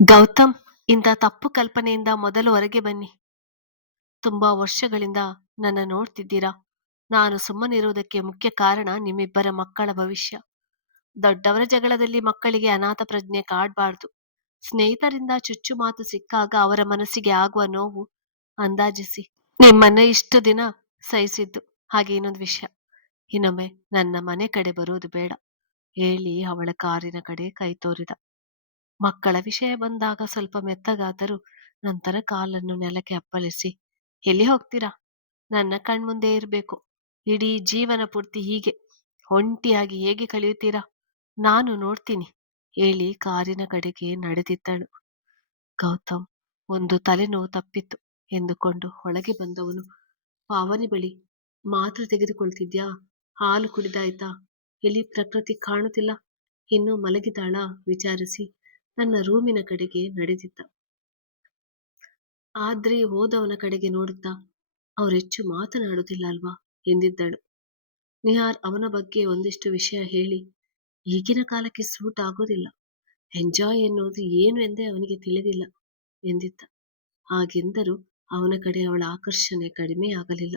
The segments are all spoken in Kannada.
ಗೌತಮ್, ಇಂಥ ತಪ್ಪು ಕಲ್ಪನೆಯಿಂದ ಮೊದಲು ಹೊರಗೆ ಬನ್ನಿ. ತುಂಬಾ ವರ್ಷಗಳಿಂದ ನನ್ನ ನೋಡ್ತಿದ್ದೀರಾ. ನಾನು ಸುಮ್ಮನಿರುವುದಕ್ಕೆ ಮುಖ್ಯ ಕಾರಣ ನಿಮ್ಮಿಬ್ಬರ ಮಕ್ಕಳ ಭವಿಷ್ಯ. ದೊಡ್ಡವರ ಜಗಳದಲ್ಲಿ ಮಕ್ಕಳಿಗೆ ಅನಾಥ ಪ್ರಜ್ಞೆ ಕಾಡ್ಬಾರ್ದು. ಸ್ನೇಹಿತರಿಂದ ಚುಚ್ಚು ಮಾತು ಸಿಕ್ಕಾಗ ಅವರ ಮನಸ್ಸಿಗೆ ಆಗುವ ನೋವು ಅಂದಾಜಿಸಿ. ನಿಮ್ಮನ್ನ ಇಷ್ಟು ದಿನ ಸಹಿಸಿದ್ದು. ಹಾಗೆ ಇನ್ನೊಂದು ವಿಷಯ, ಇನ್ನೊಮ್ಮೆ ನನ್ನ ಮನೆ ಕಡೆ ಬರೋದು ಬೇಡ ಹೇಳಿ ಅವಳ ಕಾರಿನ ಕಡೆ ಕೈ ತೋರಿದ. ಮಕ್ಕಳ ವಿಷಯ ಬಂದಾಗ ಸ್ವಲ್ಪ ಮೆತ್ತಗಾದರೂ ನಂತರ ಕಾಲನ್ನು ನೆಲಕ್ಕೆ ಅಪ್ಪಳಿಸಿ, ಎಲ್ಲಿ ಹೋಗ್ತೀರಾ? ನನ್ನ ಕಣ್ಮುಂದೆ ಇರಬೇಕು. ಇಡೀ ಜೀವನ ಪೂರ್ತಿ ಹೀಗೆ ಒಂಟಿಯಾಗಿ ಹೇಗೆ ಕಳೆಯುತ್ತೀರಾ? ನಾನು ನೋಡ್ತೀನಿ ಹೇಳಿ ಕಾರಿನ ಕಡೆಗೆ ನಡೆದಿದ್ದಳು. ಗೌತಮ್ ಒಂದು ತಲೆನೋವು ತಪ್ಪಿತ್ತು ಎಂದುಕೊಂಡು ಒಳಗೆ ಬಂದವನು ಪಾವನಿ ಬಳಿ, ಮಾತ್ರ ತೆಗೆದುಕೊಳ್ತಿದ್ಯಾ? ಹಾಲು ಕುಡಿದಾಯ್ತಾ? ಎಲ್ಲಿ ಪ್ರಕೃತಿ ಕಾಣುತ್ತಿಲ್ಲ? ಇನ್ನೂ ಮಲಗಿದಾಳ ವಿಚಾರಿಸಿ ತನ್ನ ರೂಮಿನ ಕಡೆಗೆ ನಡೆದಿದ್ದ. ಆದ್ರೆ ಹೋದವನ ಕಡೆಗೆ ನೋಡುತ್ತಾ, ಅವರೆಚ್ಚು ಮಾತನಾಡುತ್ತಿಲ್ಲ ಅಲ್ವಾ ಎಂದಿದ್ದಳು. ನಿಹಾರ್ ಅವನ ಬಗ್ಗೆ ಒಂದಿಷ್ಟು ವಿಷಯ ಹೇಳಿ, ಈಗಿನ ಕಾಲಕ್ಕೆ ಸೂಟ್ ಆಗೋದಿಲ್ಲ, ಎಂಜಾಯ್ ಎನ್ನುವುದು ಏನು ಎಂದೇ ಅವನಿಗೆ ತಿಳಿದಿಲ್ಲ ಎಂದಿದ್ದ. ಹಾಗೆಂದರೂ ಅವನ ಕಡೆ ಅವಳ ಆಕರ್ಷಣೆ ಕಡಿಮೆಯಾಗಲಿಲ್ಲ.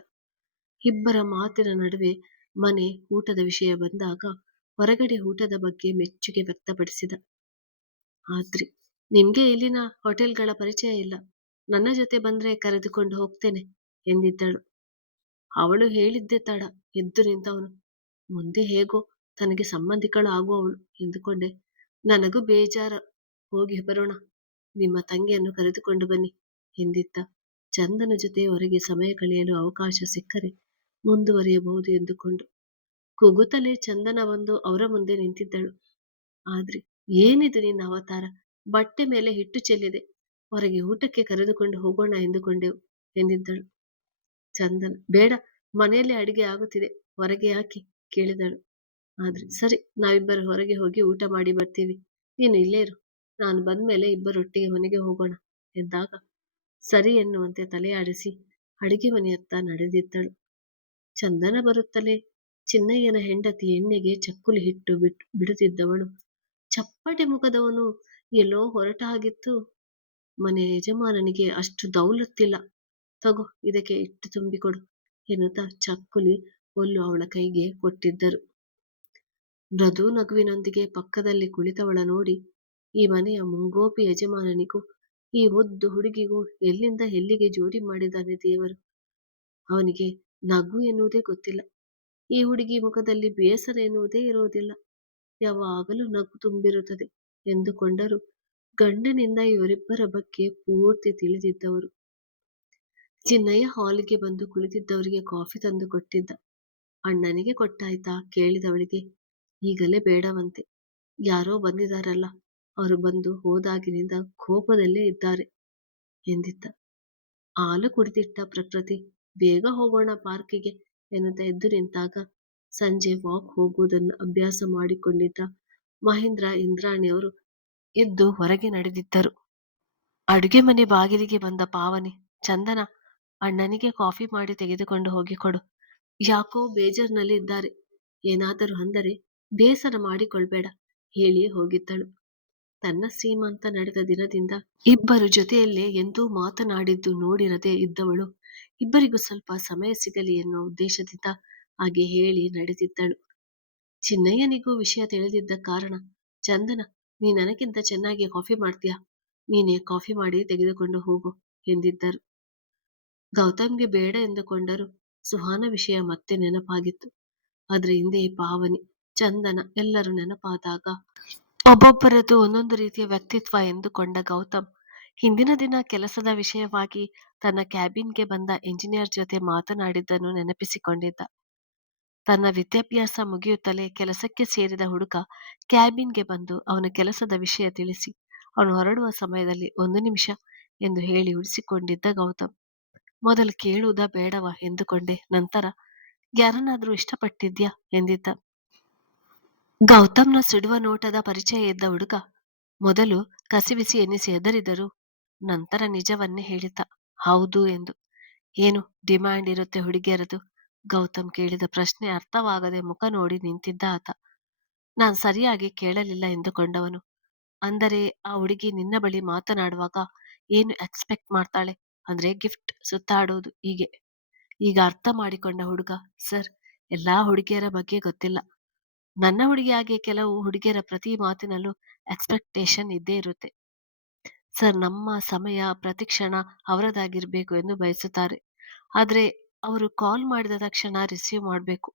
ಇಬ್ಬರ ಮಾತಿನ ನಡುವೆ ಮನೆ ಊಟದ ವಿಷಯ ಬಂದಾಗ ಹೊರಗಡೆ ಊಟದ ಬಗ್ಗೆ ಮೆಚ್ಚುಗೆ ವ್ಯಕ್ತಪಡಿಸಿದ. ಆದ್ರಿ, ನಿಮ್ಗೆ ಇಲ್ಲಿನ ಹೋಟೆಲ್ಗಳ ಪರಿಚಯ ಇಲ್ಲ, ನನ್ನ ಜೊತೆ ಬಂದ್ರೆ ಕರೆದುಕೊಂಡು ಹೋಗ್ತೇನೆ ಎಂದಿದ್ದಳು. ಅವಳು ಹೇಳಿದ್ದೆ ತಡ ಎದ್ದು ನಿಂತವನು. ಮುಂದೆ ಹೇಗೋ ತನಗೆ ಸಂಬಂಧಿಕಳು ಆಗುವವಳು ಎಂದುಕೊಂಡೆ. ನನಗೂ ಬೇಜಾರ, ಹೋಗಿ ಬರೋಣ, ನಿಮ್ಮ ತಂಗಿಯನ್ನು ಕರೆದುಕೊಂಡು ಬನ್ನಿ ಎಂದಿದ್ದ. ಚಂದನ ಜೊತೆ ಹೊರಗೆ ಸಮಯ ಕಳೆಯಲು ಅವಕಾಶ ಸಿಕ್ಕರೆ ಮುಂದುವರಿಯಬಹುದು ಎಂದುಕೊಂಡು ಕೂಗುತ್ತಲೇ ಚಂದನ ಬಂದು ಅವರ ಮುಂದೆ ನಿಂತಿದ್ದಳು. ಆದ್ರೆ, ಏನಿದು ನಿನ್ನ ಅವತಾರ? ಬಟ್ಟೆ ಮೇಲೆ ಹಿಟ್ಟು ಚೆಲ್ಲಿದೆ, ಹೊರಗೆ ಊಟಕ್ಕೆ ಕರೆದುಕೊಂಡು ಹೋಗೋಣ ಎಂದುಕೊಂಡೆವು ಎಂದಿದ್ದಳು. ಚಂದನ, ಬೇಡ, ಮನೆಯಲ್ಲಿ ಅಡಿಗೆ ಆಗುತ್ತಿದೆ, ಹೊರಗೆ ಯಾಕೆ ಕೇಳಿದಳು. ಆದ್ರೆ, ಸರಿ, ನಾವಿಬ್ಬರು ಹೊರಗೆ ಹೋಗಿ ಊಟ ಮಾಡಿ ಬರ್ತೀವಿ, ನೀನು ಇಲ್ಲೇ ಇರು, ನಾನು ಬಂದ್ಮೇಲೆ ಇಬ್ಬರೊಟ್ಟಿಗೆ ಮನೆಗೆ ಹೋಗೋಣ ಎಂದಾಗ ಸರಿ ಎನ್ನುವಂತೆ ತಲೆಯಾಡಿಸಿ ಅಡಿಗೆ ಮನೆಯತ್ತ ನಡೆದಿದ್ದಳು. ಚಂದನ ಬರುತ್ತಲೇ ಚಿನ್ನಯ್ಯನ ಹೆಂಡತಿ ಎಣ್ಣೆಗೆ ಚಕ್ಕುಲಿ ಹಿಟ್ಟು ಬಿಡುತ್ತಿದ್ದವಳು. ಚಪ್ಪಟೆ ಮುಖದವನು ಎಲ್ಲೋ ಹೊರಟ ಹಾಗಿತ್ತು. ಮನೆ ಯಜಮಾನನಿಗೆ ಅಷ್ಟು ದೌಲತ್ತಿಲ್ಲ, ತಗೋ ಇದಕ್ಕೆ ಹಿಟ್ಟು ತುಂಬಿಕೊಡು ಎನ್ನುತ್ತಾ ಚಕ್ಕುಲಿ ಒಲ್ಲು ಅವಳ ಕೈಗೆ ಕೊಟ್ಟಿದ್ದರು. ಮೃದು ನಗುವಿನೊಂದಿಗೆ ಪಕ್ಕದಲ್ಲಿ ಕುಳಿತವಳ ನೋಡಿ ಈ ಮನೆಯ ಮುಂಗೋಪಿ ಯಜಮಾನನಿಗೂ ಈ ಮುದ್ದು ಹುಡುಗಿಗೂ ಎಲ್ಲಿಂದ ಎಲ್ಲಿಗೆ ಜೋಡಿ ಮಾಡಿದ್ದಾನೆ ದೇವರು. ಅವನಿಗೆ ನಗು ಎನ್ನುವುದೇ ಗೊತ್ತಿಲ್ಲ. ಈ ಹುಡುಗಿ ಮುಖದಲ್ಲಿ ಬೇಸರ ಎನ್ನುವುದೇ ಇರುವುದಿಲ್ಲ, ಯಾವಾಗಲೂ ನಗು ತುಂಬಿರುತ್ತದೆ ಎಂದುಕೊಂಡರು ಗಂಡನಿಂದ ಇವರಿಬ್ಬರ ಬಗ್ಗೆ ಪೂರ್ತಿ ತಿಳಿದಿದ್ದವರು. ಚಿನ್ನಯ್ಯ ಹಾಲಿಗೆ ಬಂದು ಕುಳಿತಿದ್ದವರಿಗೆ ಕಾಫಿ ತಂದು ಕೊಟ್ಟಿದ್ದ. ಅಣ್ಣನಿಗೆ ಕೊಟ್ಟಾಯ್ತಾ ಕೇಳಿದವಳಿಗೆ, ಈಗಲೇ ಬೇಡವಂತೆ, ಯಾರೋ ಬಂದಿದಾರಲ್ಲ, ಅವರು ಬಂದು ಹೋದಾಗಿನಿಂದ ಕೋಪದಲ್ಲೇ ಇದ್ದಾರೆ ಎಂದಿದ್ದ. ಹಾಲು ಕುಡಿದಿಟ್ಟ ಪ್ರಕೃತಿ ಬೇಗ ಹೋಗೋಣ ಪಾರ್ಕಿಗೆ ಎನ್ನುತ್ತಾ ಎದ್ದು ನಿಂತಾಗ ಸಂಜೆ ವಾಕ್ ಹೋಗುವುದನ್ನು ಅಭ್ಯಾಸ ಮಾಡಿಕೊಂಡಿದ್ದ ಮಹೇಂದ್ರ ಇಂದ್ರಾಣಿಯವರು ಎದ್ದು ಹೊರಗೆ ನಡೆದಿದ್ದರು. ಅಡುಗೆ ಮನೆ ಬಾಗಿಲಿಗೆ ಬಂದ ಪಾವನಿ, ಚಂದನ, ಅಣ್ಣನಿಗೆ ಕಾಫಿ ಮಾಡಿ ತೆಗೆದುಕೊಂಡು ಹೋಗಿ ಕೊಡು, ಯಾಕೋ ಬೇಜಾರಿನಲ್ಲಿ ಇದ್ದಾರೆ, ಏನಾದರೂ ಅಂದರೆ ಬೇಸರ ಮಾಡಿಕೊಳ್ಬೇಡ ಹೇಳಿ ಹೋಗಿದ್ದಳು. ತನ್ನ ಸೀಮಂತ ನಡೆದ ದಿನದಿಂದ ಇಬ್ಬರು ಜೊತೆಯಲ್ಲೇ ಎಂದೂ ಮಾತನಾಡಿದ್ದು ನೋಡಿರದೆ ಇದ್ದವಳು ಇಬ್ಬರಿಗೂ ಸ್ವಲ್ಪ ಸಮಯ ಸಿಗಲಿ ಎನ್ನುವ ಉದ್ದೇಶದಿಂದ ಹಾಗೆ ಹೇಳಿ ನಡೆದಿದ್ದಳು. ಚಿನ್ನಯ್ಯನಿಗೂ ವಿಷಯ ತಿಳಿದಿದ್ದ ಕಾರಣ, ಚಂದನ, ನೀ ನನಗಿಂತ ಚೆನ್ನಾಗಿ ಕಾಫಿ ಮಾಡ್ತೀಯಾ, ನೀನೇ ಕಾಫಿ ಮಾಡಿ ತೆಗೆದುಕೊಂಡು ಹೋಗು ಎಂದಿದ್ದರು. ಗೌತಮ್ಗೆ ಬೇಡ ಎಂದುಕೊಂಡರು ಸುಹಾನ ವಿಷಯ ಮತ್ತೆ ನೆನಪಾಗಿತ್ತು. ಆದ್ರೆ ಹಿಂದೆ ಪಾವನಿ, ಚಂದನ ಎಲ್ಲರೂ ನೆನಪಾದಾಗ ಒಬ್ಬೊಬ್ಬರದ್ದು ಒಂದೊಂದು ರೀತಿಯ ವ್ಯಕ್ತಿತ್ವ ಎಂದುಕೊಂಡ ಗೌತಮ್ ಹಿಂದಿನ ದಿನ ಕೆಲಸದ ವಿಷಯವಾಗಿ ತನ್ನ ಕ್ಯಾಬಿನ್ಗೆ ಬಂದ ಇಂಜಿನಿಯರ್ ಜೊತೆ ಮಾತನಾಡಿದ್ದನ್ನು ನೆನಪಿಸಿಕೊಂಡಿದ್ದ. ತನ್ನ ವಿದ್ಯಾಭ್ಯಾಸ ಮುಗಿಯುತ್ತಲೇ ಕೆಲಸಕ್ಕೆ ಸೇರಿದ ಹುಡುಗ ಕ್ಯಾಬಿನ್ಗೆ ಬಂದು ಅವನ ಕೆಲಸದ ವಿಷಯ ತಿಳಿಸಿ ಅವನು ಹೊರಡುವ ಸಮಯದಲ್ಲಿ 1 ನಿಮಿಷ ಎಂದು ಹೇಳಿ ಉಳಿಸಿಕೊಂಡಿದ್ದ ಗೌತಮ್. ಮೊದಲು ಕೇಳುವುದಾ ಬೇಡವಾ ಎಂದುಕೊಂಡೆ, ನಂತರ ಯಾರನ್ನಾದ್ರೂ ಇಷ್ಟಪಟ್ಟಿದ್ಯಾ ಎಂದಿದ್ದ. ಗೌತಮ್ನ ಸುಡುವ ನೋಟದ ಪರಿಚಯ ಇದ್ದ ಹುಡುಗ ಮೊದಲು ಕಸಿವಿಸಿ ಎನ್ನಿಸಿ ಹೆದರಿದರು, ನಂತರ ನಿಜವನ್ನೇ ಹೇಳಿದ್ದ, ಹೌದು ಎಂದು. ಏನು ಡಿಮ್ಯಾಂಡ್ ಇರುತ್ತೆ ಹುಡುಗಿಯರದು? ಗೌತಮ್ ಕೇಳಿದ ಪ್ರಶ್ನೆ ಅರ್ಥವಾಗದೆ ಮುಖ ನೋಡಿ ನಿಂತಿದ್ದ ಆತ. ನಾನ್ ಸರಿಯಾಗಿ ಕೇಳಲಿಲ್ಲ ಎಂದುಕೊಂಡವನು, ಅಂದರೆ ಆ ಹುಡುಗಿ ನಿನ್ನ ಬಳಿ ಮಾತನಾಡುವಾಗ ಏನು ಎಕ್ಸ್ಪೆಕ್ಟ್ ಮಾಡ್ತಾಳೆ? ಅಂದ್ರೆ ಗಿಫ್ಟ್, ಸುತ್ತಾಡೋದು, ಹೀಗೆ. ಈಗ ಅರ್ಥ ಮಾಡಿಕೊಂಡ ಹುಡುಗ, ಸರ್, ಎಲ್ಲಾ ಹುಡುಗಿಯರ ಬಗ್ಗೆ ಗೊತ್ತಿಲ್ಲ. ನನ್ನ ಹುಡುಗಿಯಾಗೆ ಕೆಲವು ಹುಡುಗಿಯರ ಪ್ರತಿ ಮಾತಿನಲ್ಲೂ ಎಕ್ಸ್ಪೆಕ್ಟೇಷನ್ ಇದ್ದೇ ಇರುತ್ತೆ. ಸರ್, ನಮ್ಮ ಸಮಯ ಪ್ರತಿಕ್ಷಣ ಅವರದಾಗಿರ್ಬೇಕು ಎಂದು ಬಯಸುತ್ತಾರೆ. ಆದ್ರೆ ಅವರು ಕಾಲ್ ಮಾಡಿದ ತಕ್ಷಣ ರಿಸೀವ್ ಮಾಡಬೇಕು,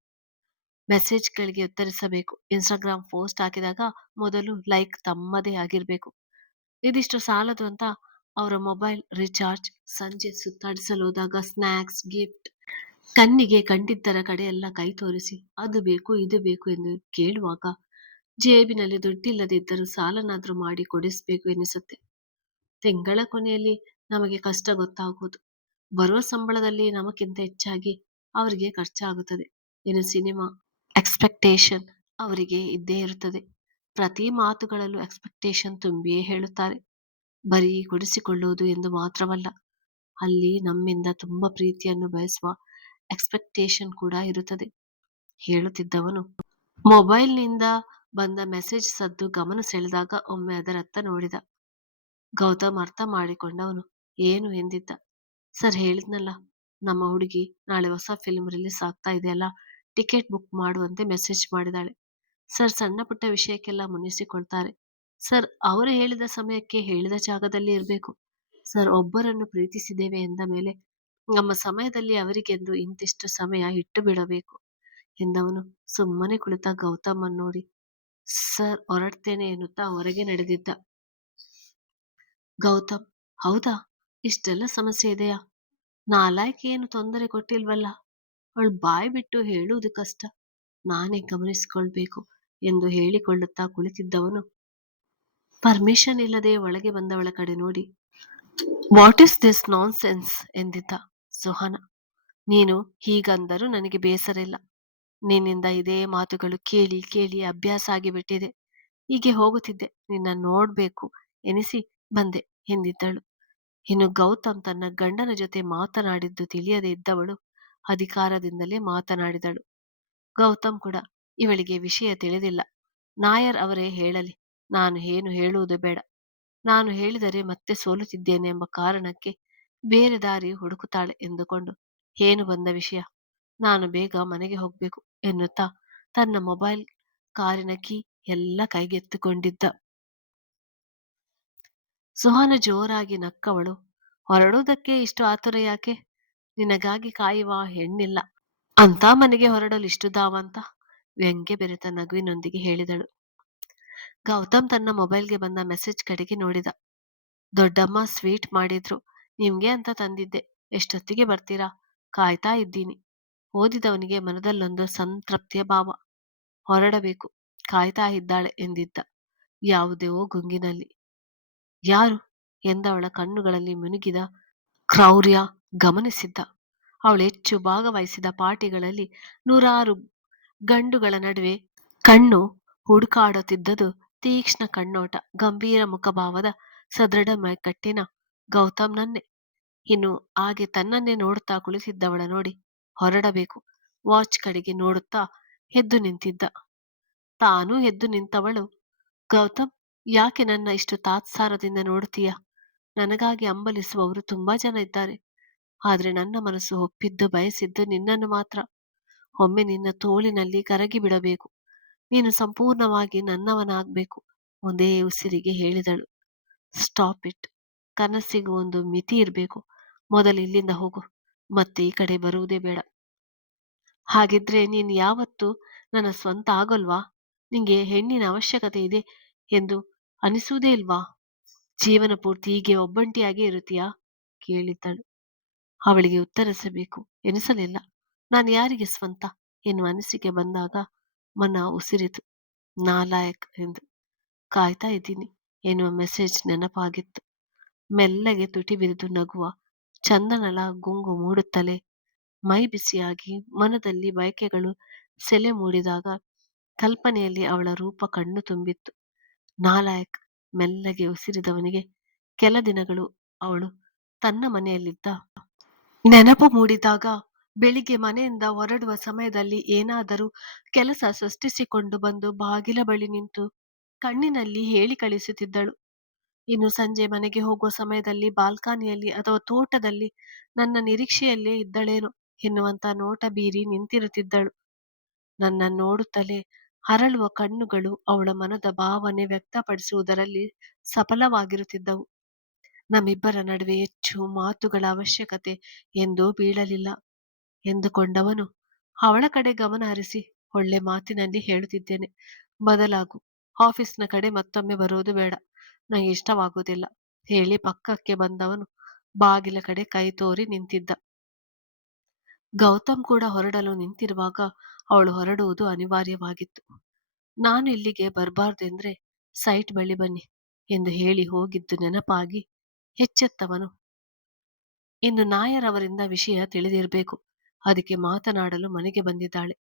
ಮೆಸೇಜ್ಗಳಿಗೆ ಉತ್ತರಿಸಬೇಕು, ಇನ್ಸ್ಟಾಗ್ರಾಮ್ ಪೋಸ್ಟ್ ಹಾಕಿದಾಗ ಮೊದಲು ಲೈಕ್ ತಮ್ಮದೇ ಆಗಿರ್ಬೇಕು. ಇದಿಷ್ಟು ಸಾಲದು ಅಂತ ಅವರ ಮೊಬೈಲ್ ರೀಚಾರ್ಜ್, ಸಂಜೆ ಸುತ್ತಾಡಿಸಲು ಹೋದಾಗ ಸ್ನ್ಯಾಕ್ಸ್, ಗಿಫ್ಟ್, ಕಣ್ಣಿಗೆ ಕಂಡಿದ್ದರ ಕಡೆ ಎಲ್ಲ ಕೈ ತೋರಿಸಿ ಅದು ಬೇಕು ಇದು ಬೇಕು ಎಂದು ಕೇಳುವಾಗ ಜೇಬಿನಲ್ಲಿ ದುಡ್ಡಿಲ್ಲದಿದ್ದರೂ ಸಾಲನಾದ್ರೂ ಮಾಡಿ ಕೊಡಿಸ್ಬೇಕು ಎನಿಸುತ್ತೆ. ತಿಂಗಳ ಕೊನೆಯಲ್ಲಿ ನಮಗೆ ಕಷ್ಟ ಗೊತ್ತಾಗುವುದು. ಬರುವ ಸಂಬಳದಲ್ಲಿ ನಮಗಿಂತ ಹೆಚ್ಚಾಗಿ ಅವರಿಗೆ ಖರ್ಚಾಗುತ್ತದೆ. ಇನ್ನು ಸಿನಿಮಾ, ಎಕ್ಸ್ಪೆಕ್ಟೇಷನ್ ಅವರಿಗೆ ಇದ್ದೇ ಇರುತ್ತದೆ. ಪ್ರತಿ ಮಾತುಗಳಲ್ಲೂ ಎಕ್ಸ್ಪೆಕ್ಟೇಷನ್ ತುಂಬಿಯೇ ಹೇಳುತ್ತಾರೆ. ಬರೀ ಕೊಡಿಸಿಕೊಳ್ಳುವುದು ಎಂದು ಮಾತ್ರವಲ್ಲ, ಅಲ್ಲಿ ನಮ್ಮಿಂದ ತುಂಬಾ ಪ್ರೀತಿಯನ್ನು ಬಯಸುವ ಎಕ್ಸ್ಪೆಕ್ಟೇಷನ್ ಕೂಡ ಇರುತ್ತದೆ. ಹೇಳುತ್ತಿದ್ದವನು ಮೊಬೈಲ್ನಿಂದ ಬಂದ ಮೆಸೇಜ್ ಸದ್ದು ಗಮನ ಸೆಳೆದಾಗ ಒಮ್ಮೆ ಅದರತ್ತ ನೋಡಿದ. ಗೌತಮ್ ಅರ್ಥ ಮಾಡಿಕೊಂಡವನು ಏನು ಎಂದಿದ್ದ. ಸರ್, ಹೇಳಿದ್ನಲ್ಲ, ನಮ್ಮ ಹುಡುಗಿ ನಾಳೆ ಹೊಸ ಫಿಲ್ಮ್ ರಿಲೀಸ್ ಆಗ್ತಾ ಇದೆಯಲ್ಲ, ಟಿಕೆಟ್ ಬುಕ್ ಮಾಡುವಂತೆ ಮೆಸೇಜ್ ಮಾಡಿದಾಳೆ. ಸರ್, ಸಣ್ಣ ಪುಟ್ಟ ವಿಷಯಕ್ಕೆಲ್ಲ ಮುನಿಸಿಕೊಳ್ತಾರೆ. ಸರ್, ಅವರು ಹೇಳಿದ ಸಮಯಕ್ಕೆ ಹೇಳಿದ ಜಾಗದಲ್ಲಿ ಇರಬೇಕು. ಸರ್, ಒಬ್ಬರನ್ನು ಪ್ರೀತಿಸಿದ್ದೇವೆ ಎಂದ ಮೇಲೆ ನಮ್ಮ ಸಮಯದಲ್ಲಿ ಅವರಿಗೆಂದು ಇಂತಿಷ್ಟು ಸಮಯ ಇಟ್ಟು ಬಿಡಬೇಕು ಎಂದವನು ಸುಮ್ಮನೆ ಕುಳಿತ ಗೌತಮನ್ ನೋಡಿ, ಸರ್, ಹೊರಡ್ತೇನೆ ಎನ್ನುತ್ತಾ ಹೊರಗೆ ನಡೆದಿದ್ದ. ಗೌತಮ್, ಹೌದಾ, ಇಷ್ಟೆಲ್ಲ ಸಮಸ್ಯೆ ಇದೆಯಾ? ನಾಲಾಯ್ಕೆ ಏನು ತೊಂದರೆ ಕೊಟ್ಟಿಲ್ವಲ್ಲ? ಅವಳು ಬಾಯ್ ಬಿಟ್ಟು ಹೇಳುವುದು ಕಷ್ಟ, ನಾನೇ ಗಮನಿಸಿಕೊಳ್ಬೇಕು ಎಂದು ಹೇಳಿಕೊಳ್ಳುತ್ತಾ ಕುಳಿತಿದ್ದವನು ಪರ್ಮಿಷನ್ ಇಲ್ಲದೆ ಒಳಗೆ ಬಂದವಳ ಕಡೆ ನೋಡಿ, what is this nonsense ಎಂದಿದ್ದ. ಸುಹಾನ, ನೀನು ಹೀಗಂದರೂ ನನಗೆ ಬೇಸರ ಇಲ್ಲ. ನಿನ್ನಿಂದ ಇದೇ ಮಾತುಗಳು ಕೇಳಿ ಕೇಳಿ ಅಭ್ಯಾಸ ಆಗಿಬಿಟ್ಟಿದೆ. ಹೀಗೆ ಹೋಗುತ್ತಿದ್ದೆ, ನಿನ್ನ ನೋಡ್ಬೇಕು ಎನಿಸಿ ಬಂದೆ ಎಂದಿದ್ದಳು. ಇನ್ನು ಗೌತಮ್ ತನ್ನ ಗಂಡನ ಜೊತೆ ಮಾತನಾಡಿದ್ದು ತಿಳಿಯದೇ ಇದ್ದವಳು ಅಧಿಕಾರದಿಂದಲೇ ಮಾತನಾಡಿದಳು. ಗೌತಮ್ ಕೂಡ, ಇವಳಿಗೆ ವಿಷಯ ತಿಳಿದಿಲ್ಲ, ನಾಯರ್ ಅವರೇ ಹೇಳಲಿ, ನಾನು ಏನು ಹೇಳುವುದು ಬೇಡ. ನಾನು ಹೇಳಿದರೆ ಮತ್ತೆ ಸೋಲುತ್ತಿದ್ದೇನೆ ಎಂಬ ಕಾರಣಕ್ಕೆ ಬೇರೆ ದಾರಿ ಹುಡುಕುತ್ತಾಳೆ ಎಂದುಕೊಂಡು, ಏನು ಬಂದ ವಿಷಯ, ನಾನು ಬೇಗ ಮನೆಗೆ ಹೋಗ್ಬೇಕು ಎನ್ನುತ್ತಾ ತನ್ನ ಮೊಬೈಲ್, ಕಾರಿನ ಕೀ ಎಲ್ಲ ಕೈಗೆತ್ತಿಕೊಂಡಿದ್ದ. ಸುಹಾನ ಜೋರಾಗಿ ನಕ್ಕವಳು, ಹೊರಡುವುದಕ್ಕೆ ಇಷ್ಟು ಆತುರ ಯಾಕೆ? ನಿನಗಾಗಿ ಕಾಯುವ ಹೆಣ್ಣಿಲ್ಲ ಅಂತ ಮನೆಗೆ ಹೊರಡಲು ಇಷ್ಟು ಧಾವಂತ? ವ್ಯಂಗ್ಯ ಬೆರೆತ ನಗುವಿನೊಂದಿಗೆ ಹೇಳಿದಳು. ಗೌತಮ್ ತನ್ನ ಮೊಬೈಲ್ಗೆ ಬಂದ ಮೆಸೇಜ್ ಕಡೆಗೆ ನೋಡಿದ. ದೊಡ್ಡಮ್ಮ ಸ್ವೀಟ್ ಮಾಡಿದ್ರು, ನಿಮ್ಗೆ ಅಂತ ತಂದಿದ್ದೆ, ಎಷ್ಟೊತ್ತಿಗೆ ಬರ್ತೀರಾ? ಕಾಯ್ತಾ ಇದ್ದೀನಿ. ಓದಿದವನಿಗೆ ಮನದಲ್ಲೊಂದು ಸಂತೃಪ್ತಿಯ ಭಾವ. ಹೊರಡಬೇಕು, ಕಾಯ್ತಾ ಇದ್ದಾಳೆ ಎಂದಿದ್ದ ಯಾವುದೋ ಗುಂಗಿನಲ್ಲಿ. ಯಾರು ಎಂದವಳ ಕಣ್ಣುಗಳಲ್ಲಿ ಮಿನುಗಿದ ಕ್ರೌರ್ಯ ಗಮನಿಸಿದ್ದ. ಅವಳು ಹೆಚ್ಚು ಭಾಗವಹಿಸಿದ ಪಾರ್ಟಿಗಳಲ್ಲಿ ನೂರಾರು ಗಂಡುಗಳ ನಡುವೆ ಕಣ್ಣು ಹುಡುಕಾಡುತ್ತಿದ್ದುದು ತೀಕ್ಷ್ಣ ಕಣ್ಣೋಟ, ಗಂಭೀರ ಮುಖಭಾವದ, ಸದೃಢ ಮೈಕಟ್ಟಿನ ಗೌತಮ್ನನ್ನೇ. ಇನ್ನು ಹಾಗೆ ತನ್ನನ್ನೇ ನೋಡುತ್ತಾ ಕುಳಿತಿದ್ದವಳ ನೋಡಿ ಹೊರಡಬೇಕು, ವಾಚ್ ಕಡೆಗೆ ನೋಡುತ್ತಾ ಎದ್ದು ನಿಂತಿದ್ದ. ತಾನೂ ಎದ್ದು ನಿಂತವಳು, ಗೌತಮ್, ಯಾಕೆ ನನ್ನ ಇಷ್ಟು ತಾತ್ಸಾರದಿಂದ ನೋಡುತ್ತೀಯ? ನನಗಾಗಿ ಹಂಬಲಿಸುವವರು ತುಂಬಾ ಜನ ಇದ್ದಾರೆ, ಆದ್ರೆ ನನ್ನ ಮನಸ್ಸು ಒಪ್ಪಿದ್ದು ಬಯಸಿದ್ದು ನಿನ್ನನ್ನು ಮಾತ್ರ. ಒಮ್ಮೆ ನಿನ್ನ ತೋಳಿನಲ್ಲಿ ಕರಗಿ ಬಿಡಬೇಕು, ನೀನು ಸಂಪೂರ್ಣವಾಗಿ ನನ್ನವನಾಗಬೇಕು ಒಂದೇ ಉಸಿರಿಗೆ ಹೇಳಿದಳು. ಸ್ಟಾಪ್ ಇಟ್, ಕನಸಿಗೂ ಒಂದು ಮಿತಿ ಇರಬೇಕು. ಮೊದಲು ಇಲ್ಲಿಂದ ಹೋಗು, ಮತ್ತೆ ಈ ಕಡೆ ಬರುವುದೇ ಬೇಡ. ಹಾಗಿದ್ರೆ ನೀನ್ ಯಾವತ್ತೂ ನನ್ನ ಸ್ವಂತ ಆಗೋಲ್ವಾ? ನಿಂಗೆ ಹೆಣ್ಣಿನ ಅವಶ್ಯಕತೆ ಇದೆ ಎಂದು ಅನಿಸುವುದೇ ಇಲ್ವಾ? ಜೀವನ ಪೂರ್ತಿ ಹೀಗೆ ಒಬ್ಬಂಟಿಯಾಗಿ ಇರುತ್ತೀಯಾ? ಕೇಳಿದ್ದಳು. ಅವಳಿಗೆ ಉತ್ತರಿಸಬೇಕು ಎನಿಸಲಿಲ್ಲ. ನಾನು ಯಾರಿಗೆ ಸ್ವಂತ ಎನ್ನುವ ಅನಿಸಿಕೆ ಬಂದಾಗ ಮನ ಉಸಿರಿತು. ನಾಲಾಯಕ್ ಎಂದು ಕಾಯ್ತಾ ಇದ್ದೀನಿ ಎನ್ನುವ ಮೆಸೇಜ್ ನೆನಪಾಗಿತ್ತು. ಮೆಲ್ಲಗೆ ತುಟಿ ಬಿರಿದು ನಗುವ ಚಂದನಳ ಗುಂಗು ಮೂಡುತ್ತಲೇ ಮೈ ಬಿಸಿಯಾಗಿ ಮನದಲ್ಲಿ ಬಯಕೆಗಳು ಸೆಲೆ ಮೂಡಿದಾಗ ಕಲ್ಪನೆಯಲ್ಲಿ ಅವಳ ರೂಪ ಕಣ್ಣು ತುಂಬಿತ್ತು. ನಾಲಾಯಕ್, ಮೆಲ್ಲಗೆ ಉಸಿರಿದವನಿಗೆ ಕೆಲ ದಿನಗಳು ಅವಳು ತನ್ನ ಮನೆಯಲ್ಲಿದ್ದ ನೆನಪು ಮೂಡಿದಾಗ ಬೆಳಿಗ್ಗೆ ಮನೆಯಿಂದ ಹೊರಡುವ ಸಮಯದಲ್ಲಿ ಏನಾದರೂ ಕೆಲಸ ಸೃಷ್ಟಿಸಿಕೊಂಡು ಬಂದು ಬಾಗಿಲ ಬಳಿ ನಿಂತು ಕಣ್ಣಿನಲ್ಲಿ ಹೇಳಿ ಕಳಿಸುತ್ತಿದ್ದಳು. ಇನ್ನು ಸಂಜೆ ಮನೆಗೆ ಹೋಗುವ ಸಮಯದಲ್ಲಿ ಬಾಲ್ಕನಿಯಲ್ಲಿ ಅಥವಾ ತೋಟದಲ್ಲಿ ನನ್ನ ನಿರೀಕ್ಷೆಯಲ್ಲೇ ಇದ್ದಳೇನೋ ಎನ್ನುವಂತ ನೋಟ ಬೀರಿ ನಿಂತಿರುತ್ತಿದ್ದಳು. ನನ್ನ ನೋಡುತ್ತಲೇ ಹರಳುವ ಕಣ್ಣುಗಳು ಅವಳ ಮನದ ಭಾವನೆ ವ್ಯಕ್ತಪಡಿಸುವುದರಲ್ಲಿ ಸಫಲವಾಗಿರುತ್ತಿದ್ದವು. ನಮ್ಮಿಬ್ಬರ ನಡುವೆ ಹೆಚ್ಚು ಮಾತುಗಳ ಅವಶ್ಯಕತೆ ಎಂದೂ ಬೀಳಲಿಲ್ಲ ಎಂದುಕೊಂಡವನು ಅವಳ ಕಡೆ ಗಮನ ಹರಿಸಿ, ಒಳ್ಳೆ ಮಾತಿನಲ್ಲಿ ಹೇಳುತ್ತಿದ್ದೇನೆ, ಬದಲಾಗು. ಆಫೀಸ್ನ ಕಡೆ ಮತ್ತೊಮ್ಮೆ ಬರುವುದು ಬೇಡ, ನನಗೆ ಇಷ್ಟವಾಗುವುದಿಲ್ಲ ಹೇಳಿ ಪಕ್ಕಕ್ಕೆ ಬಂದವನು ಬಾಗಿಲ ಕಡೆ ಕೈ ತೋರಿ ನಿಂತಿದ್ದ. ಗೌತಮ್ ಕೂಡ ಹೊರಡಲು ನಿಂತಿರುವಾಗ ಅವಳು ಹೊರಡುವುದು ಅನಿವಾರ್ಯವಾಗಿತ್ತು. ನಾನು ಇಲ್ಲಿಗೆ ಬರಬಾರ್ದೆಂದ್ರೆ ಸೈಟ್ ಬಳಿ ಬನ್ನಿ ಎಂದು ಹೇಳಿ ಹೋಗಿದ್ದು ನೆನಪಾಗಿ ಎಚ್ಚೆತ್ತವನು. ಇನ್ನು ನಾಯರ್ ಅವರಿಂದ ವಿಷಯ ತಿಳಿದಿರಬೇಕು, ಅದಕ್ಕೆ ಮಾತನಾಡಲು ಮನೆಗೆ ಬಂದಿದ್ದಾಳೆ.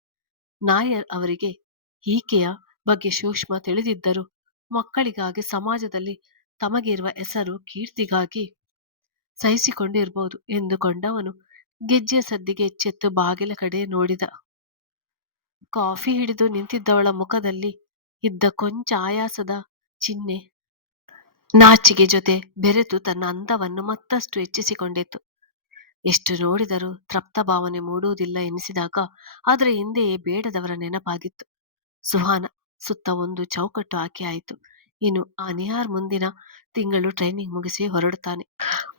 ನಾಯರ್ ಅವರಿಗೆ ಈಕೆಯ ಬಗ್ಗೆ ಸೂಕ್ಷ್ಮ ತಿಳಿದಿದ್ದರೂ ಮಕ್ಕಳಿಗಾಗಿ ಸಮಾಜದಲ್ಲಿ ತಮಗಿರುವ ಹೆಸರು ಕೀರ್ತಿಗಾಗಿ ಸಹಿಸಿಕೊಂಡು ಇರಬಹುದು ಎಂದುಕೊಂಡವನು ಗೆಜ್ಜೆಯ ಸದ್ದಿಗೆ ಎಚ್ಚೆತ್ತು ಬಾಗಿಲ ಕಡೆ ನೋಡಿದ. ಕಾಫಿ ಹಿಡಿದು ನಿಂತಿದ್ದವಳ ಮುಖದಲ್ಲಿ ಇದ್ದ ಕೊಂಚ ಆಯಾಸದ ಚಿಹ್ನೆ ನಾಚಿಕೆ ಜೊತೆ ಬೆರೆತು ತನ್ನ ಅಂದವನ್ನು ಮತ್ತಷ್ಟು ಹೆಚ್ಚಿಸಿಕೊಂಡಿತ್ತು. ಎಷ್ಟು ನೋಡಿದರೂ ತೃಪ್ತ ಭಾವನೆ ಮೂಡುವುದಿಲ್ಲ ಎನಿಸಿದಾಗ ಅದರ ಹಿಂದೆಯೇ ಬೇಡದವರ ನೆನಪಾಗಿತ್ತು. ಸುಹಾನ ಸುತ್ತ ಒಂದು ಚೌಕಟ್ಟು ಹಾಕಿ ಆಯಿತು. ಇನ್ನು ಆ ನಿಹಾರ್ ಮುಂದಿನ ತಿಂಗಳು ಟ್ರೈನಿಂಗ್ ಮುಗಿಸಿ ಹೊರಡುತ್ತಾನೆ.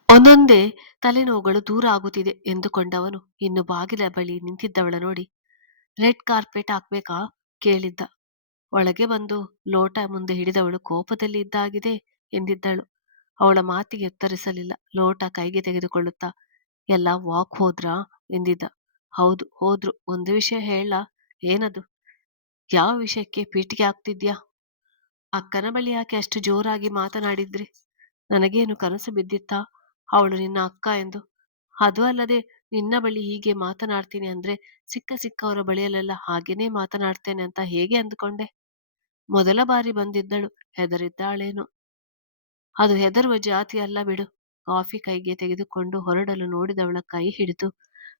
ಒಂದೊಂದೇ ತಲೆನೋವುಗಳು ದೂರ ಆಗುತ್ತಿದೆ ಎಂದುಕೊಂಡವನು ಇನ್ನು ಬಾಗಿಲ ಬಳಿ ನಿಂತಿದ್ದವಳ ನೋಡಿ, ರೆಡ್ ಕಾರ್ಪೆಟ್ ಹಾಕ್ಬೇಕಾ ಕೇಳಿದ್ದ. ಒಳಗೆ ಬಂದು ಲೋಟ ಮುಂದೆ ಹಿಡಿದವಳು ಕೋಪದಲ್ಲಿ ಇದ್ದಾಗಿದೆ ಎಂದಿದ್ದಳು. ಅವಳ ಮಾತಿಗೆ ಉತ್ತರಿಸಲಿಲ್ಲ. ಲೋಟ ಕೈಗೆ ತೆಗೆದುಕೊಳ್ಳುತ್ತಾ, ಎಲ್ಲ ವಾಕ್ ಹೋದ್ರಾ ಎಂದಿದ್ದ. ಹೌದು ಹೋದ್ರು. ಒಂದು ವಿಷಯ ಹೇಳ. ಏನದು? ಯಾವ ವಿಷಯಕ್ಕೆ ಪೀಟಿಗೆ ಆಗ್ತಿದ್ಯಾ? ಅಕ್ಕನ ಬಳಿ ಯಾಕೆ ಅಷ್ಟು ಜೋರಾಗಿ ಮಾತನಾಡಿದ್ರಿ? ನನಗೇನು ಕನಸು ಬಿದ್ದಿತ್ತಾ ಅವಳು ನಿನ್ನ ಅಕ್ಕ ಎಂದು? ಅದು ಅಲ್ಲದೆ ನಿನ್ನ ಬಳಿ ಹೀಗೆ ಮಾತನಾಡ್ತೀನಿ ಅಂದ್ರೆ ಸಿಕ್ಕವರ ಬಳಿಯಲ್ಲೆಲ್ಲ ಹಾಗೇನೇ ಮಾತನಾಡ್ತೇನೆ ಅಂತ ಹೇಗೆ ಅಂದುಕೊಂಡೆ? ಮೊದಲ ಬಾರಿ ಬಂದಿದ್ದಳು, ಹೆದರಿದ್ದಾಳೇನು? ಅದು ಹೆದರುವ ಜಾತಿ ಅಲ್ಲ ಬಿಡು. ಕಾಫಿ ಕೈಗೆ ತೆಗೆದುಕೊಂಡು ಹೊರಡಲು ನೋಡಿದವಳ ಕೈ ಹಿಡಿದು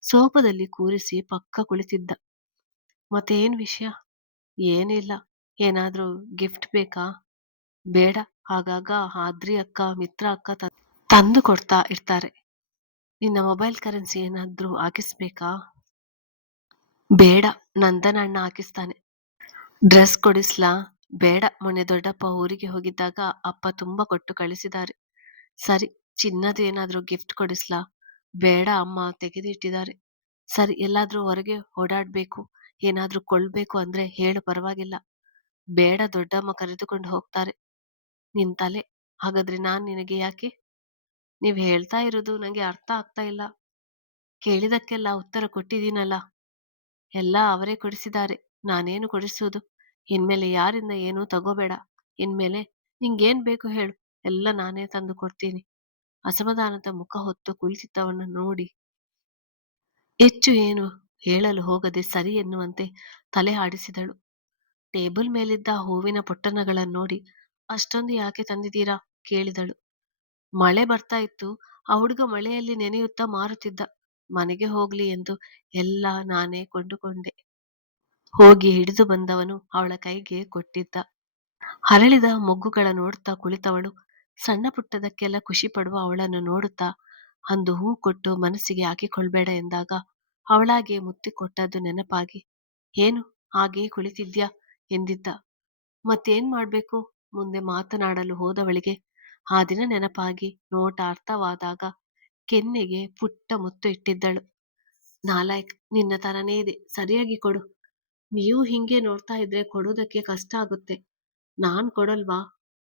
ಸೋಫಾದಲ್ಲಿ ಕೂರಿಸಿ ಪಕ್ಕ ಕುಳಿತಿದ್ದ. ಮತ್ತೇನ್ ವಿಷಯ? ಏನಿಲ್ಲ. ಏನಾದ್ರೂ ಗಿಫ್ಟ್ ಬೇಕಾ? ಬೇಡ. ಆಗಾಗ ಆದ್ರಿ ಅಕ್ಕ, ಮಿತ್ರ ಅಕ್ಕ ತಂದು ಕೊಡ್ತಾ ಇರ್ತಾರೆ. ನಿನ್ನ ಮೊಬೈಲ್ ಕರೆನ್ಸಿ ಏನಾದ್ರೂ ಹಾಕಿಸ್ಬೇಕಾ? ಬೇಡ, ನಂದನ ಅಣ್ಣ ಹಾಕಿಸ್ತಾನೆ. ಡ್ರೆಸ್ ಕೊಡಿಸ್ಲಾ? ಬೇಡ, ಮೊನ್ನೆ ದೊಡ್ಡಪ್ಪ ಊರಿಗೆ ಹೋಗಿದ್ದಾಗ ಅಪ್ಪ ತುಂಬಾ ಕೊಟ್ಟು ಕಳಿಸಿದ್ದಾರೆ. ಸರಿ, ಚಿನ್ನದು ಏನಾದ್ರೂ ಗಿಫ್ಟ್ ಕೊಡಿಸ್ಲಾ? ಬೇಡ, ಅಮ್ಮ ತೆಗೆದಿಟ್ಟಿದ್ದಾರೆ. ಸರಿ, ಎಲ್ಲಾದ್ರೂ ಹೊರಗೆ ಓಡಾಡ್ಬೇಕು, ಏನಾದ್ರೂ ಕೊಳ್ಬೇಕು ಅಂದ್ರೆ ಹೇಳು, ಪರವಾಗಿಲ್ಲ. ಬೇಡ, ದೊಡ್ಡಮ್ಮ ಕರೆದುಕೊಂಡು ಹೋಗ್ತಾರೆ. ನಿನ್ ತಲೆ. ಹಾಗಾದ್ರೆ ನಾನ್ ನಿನಗೆ ಯಾಕೆ? ನೀವ್ ಹೇಳ್ತಾ ಇರೋದು ನಂಗೆ ಅರ್ಥ ಆಗ್ತಾ ಇಲ್ಲ. ಕೇಳಿದಕ್ಕೆಲ್ಲ ಉತ್ತರ ಕೊಟ್ಟಿದ್ದೀನಲ್ಲ. ಎಲ್ಲ ಅವರೇ ಕೊಡಿಸಿದ್ದಾರೆ, ನಾನೇನು ಕೊಡಿಸುವುದು? ಇನ್ಮೇಲೆ ಯಾರಿಂದ ಏನೂ ತಗೋಬೇಡ. ಇನ್ಮೇಲೆ ನಿಂಗೇನ್ ಬೇಕು ಹೇಳು, ಎಲ್ಲ ನಾನೇ ತಂದು ಕೊಡ್ತೀನಿ. ಅಸಮಾಧಾನದ ಮುಖ ಹೊತ್ತು ಕುಳಿತಿದ್ದವನ್ನ ನೋಡಿ ಹೆಚ್ಚು ಏನು ಹೇಳಲು ಹೋಗದೆ ಸರಿ ಎನ್ನುವಂತೆ ತಲೆ ಆಡಿಸಿದಳು. ಟೇಬಲ್ ಮೇಲಿದ್ದ ಹೂವಿನ ಪೊಟ್ಟಣಗಳನ್ನು ನೋಡಿ, ಅಷ್ಟೊಂದು ಯಾಕೆ ತಂದಿದ್ದೀರಾ ಕೇಳಿದಳು. ಮಳೆ ಬರ್ತಾ ಇತ್ತು, ಆ ಹುಡುಗ ಮಳೆಯಲ್ಲಿ ನೆನೆಯುತ್ತಾ ಮಾರುತ್ತಿದ್ದ. ಮನೆಗೆ ಹೋಗ್ಲಿ ಎಂದು ಎಲ್ಲ ನಾನೇ ಕೊಂಡುಕೊಂಡೆ. ಹೋಗಿ ಹಿಡಿದು ಬಂದವನು ಅವಳ ಕೈಗೆ ಕೊಟ್ಟಿದ್ದ. ಹರಳಿದ ಮೊಗ್ಗುಗಳ ನೋಡುತ್ತಾ ಕುಳಿತವಳು ಸಣ್ಣ ಪುಟ್ಟದಕ್ಕೆಲ್ಲ ಖುಷಿ ಪಡುವ ಅವಳನ್ನು ನೋಡುತ್ತಾ, ಅಂದು ಹೂ ಕೊಟ್ಟು ಮನಸ್ಸಿಗೆ ಹಾಕಿಕೊಳ್ಬೇಡ ಎಂದಾಗ ಅವಳಾಗೆ ಮುತ್ತಿ ಕೊಟ್ಟದ್ದು ನೆನಪಾಗಿ, ಏನು ಹಾಗೆ ಕುಳಿತಿದ್ಯಾ ಎಂದಿದ್ದ. ಮತ್ತೇನ್ ಮಾಡ್ಬೇಕು? ಮುಂದೆ ಮಾತನಾಡಲು ಹೋದವಳಿಗೆ ಆ ದಿನ ನೆನಪಾಗಿ ನೋಟ ಅರ್ಥವಾದಾಗ ಕೆನ್ನೆಗೆ ಪುಟ್ಟ ಮುತ್ತು ಇಟ್ಟಿದ್ದಳು. ನಾಲಾಯಕ್, ನಿನ್ನ ತರನೇ ಇದೆ, ಸರಿಯಾಗಿ ಕೊಡು. ನೀವು ಹಿಂಗೆ ನೋಡ್ತಾ ಇದ್ರೆ ಕೊಡೋದಕ್ಕೆ ಕಷ್ಟ ಆಗುತ್ತೆ. ನಾನ್ ಕೊಡಲ್ವಾ?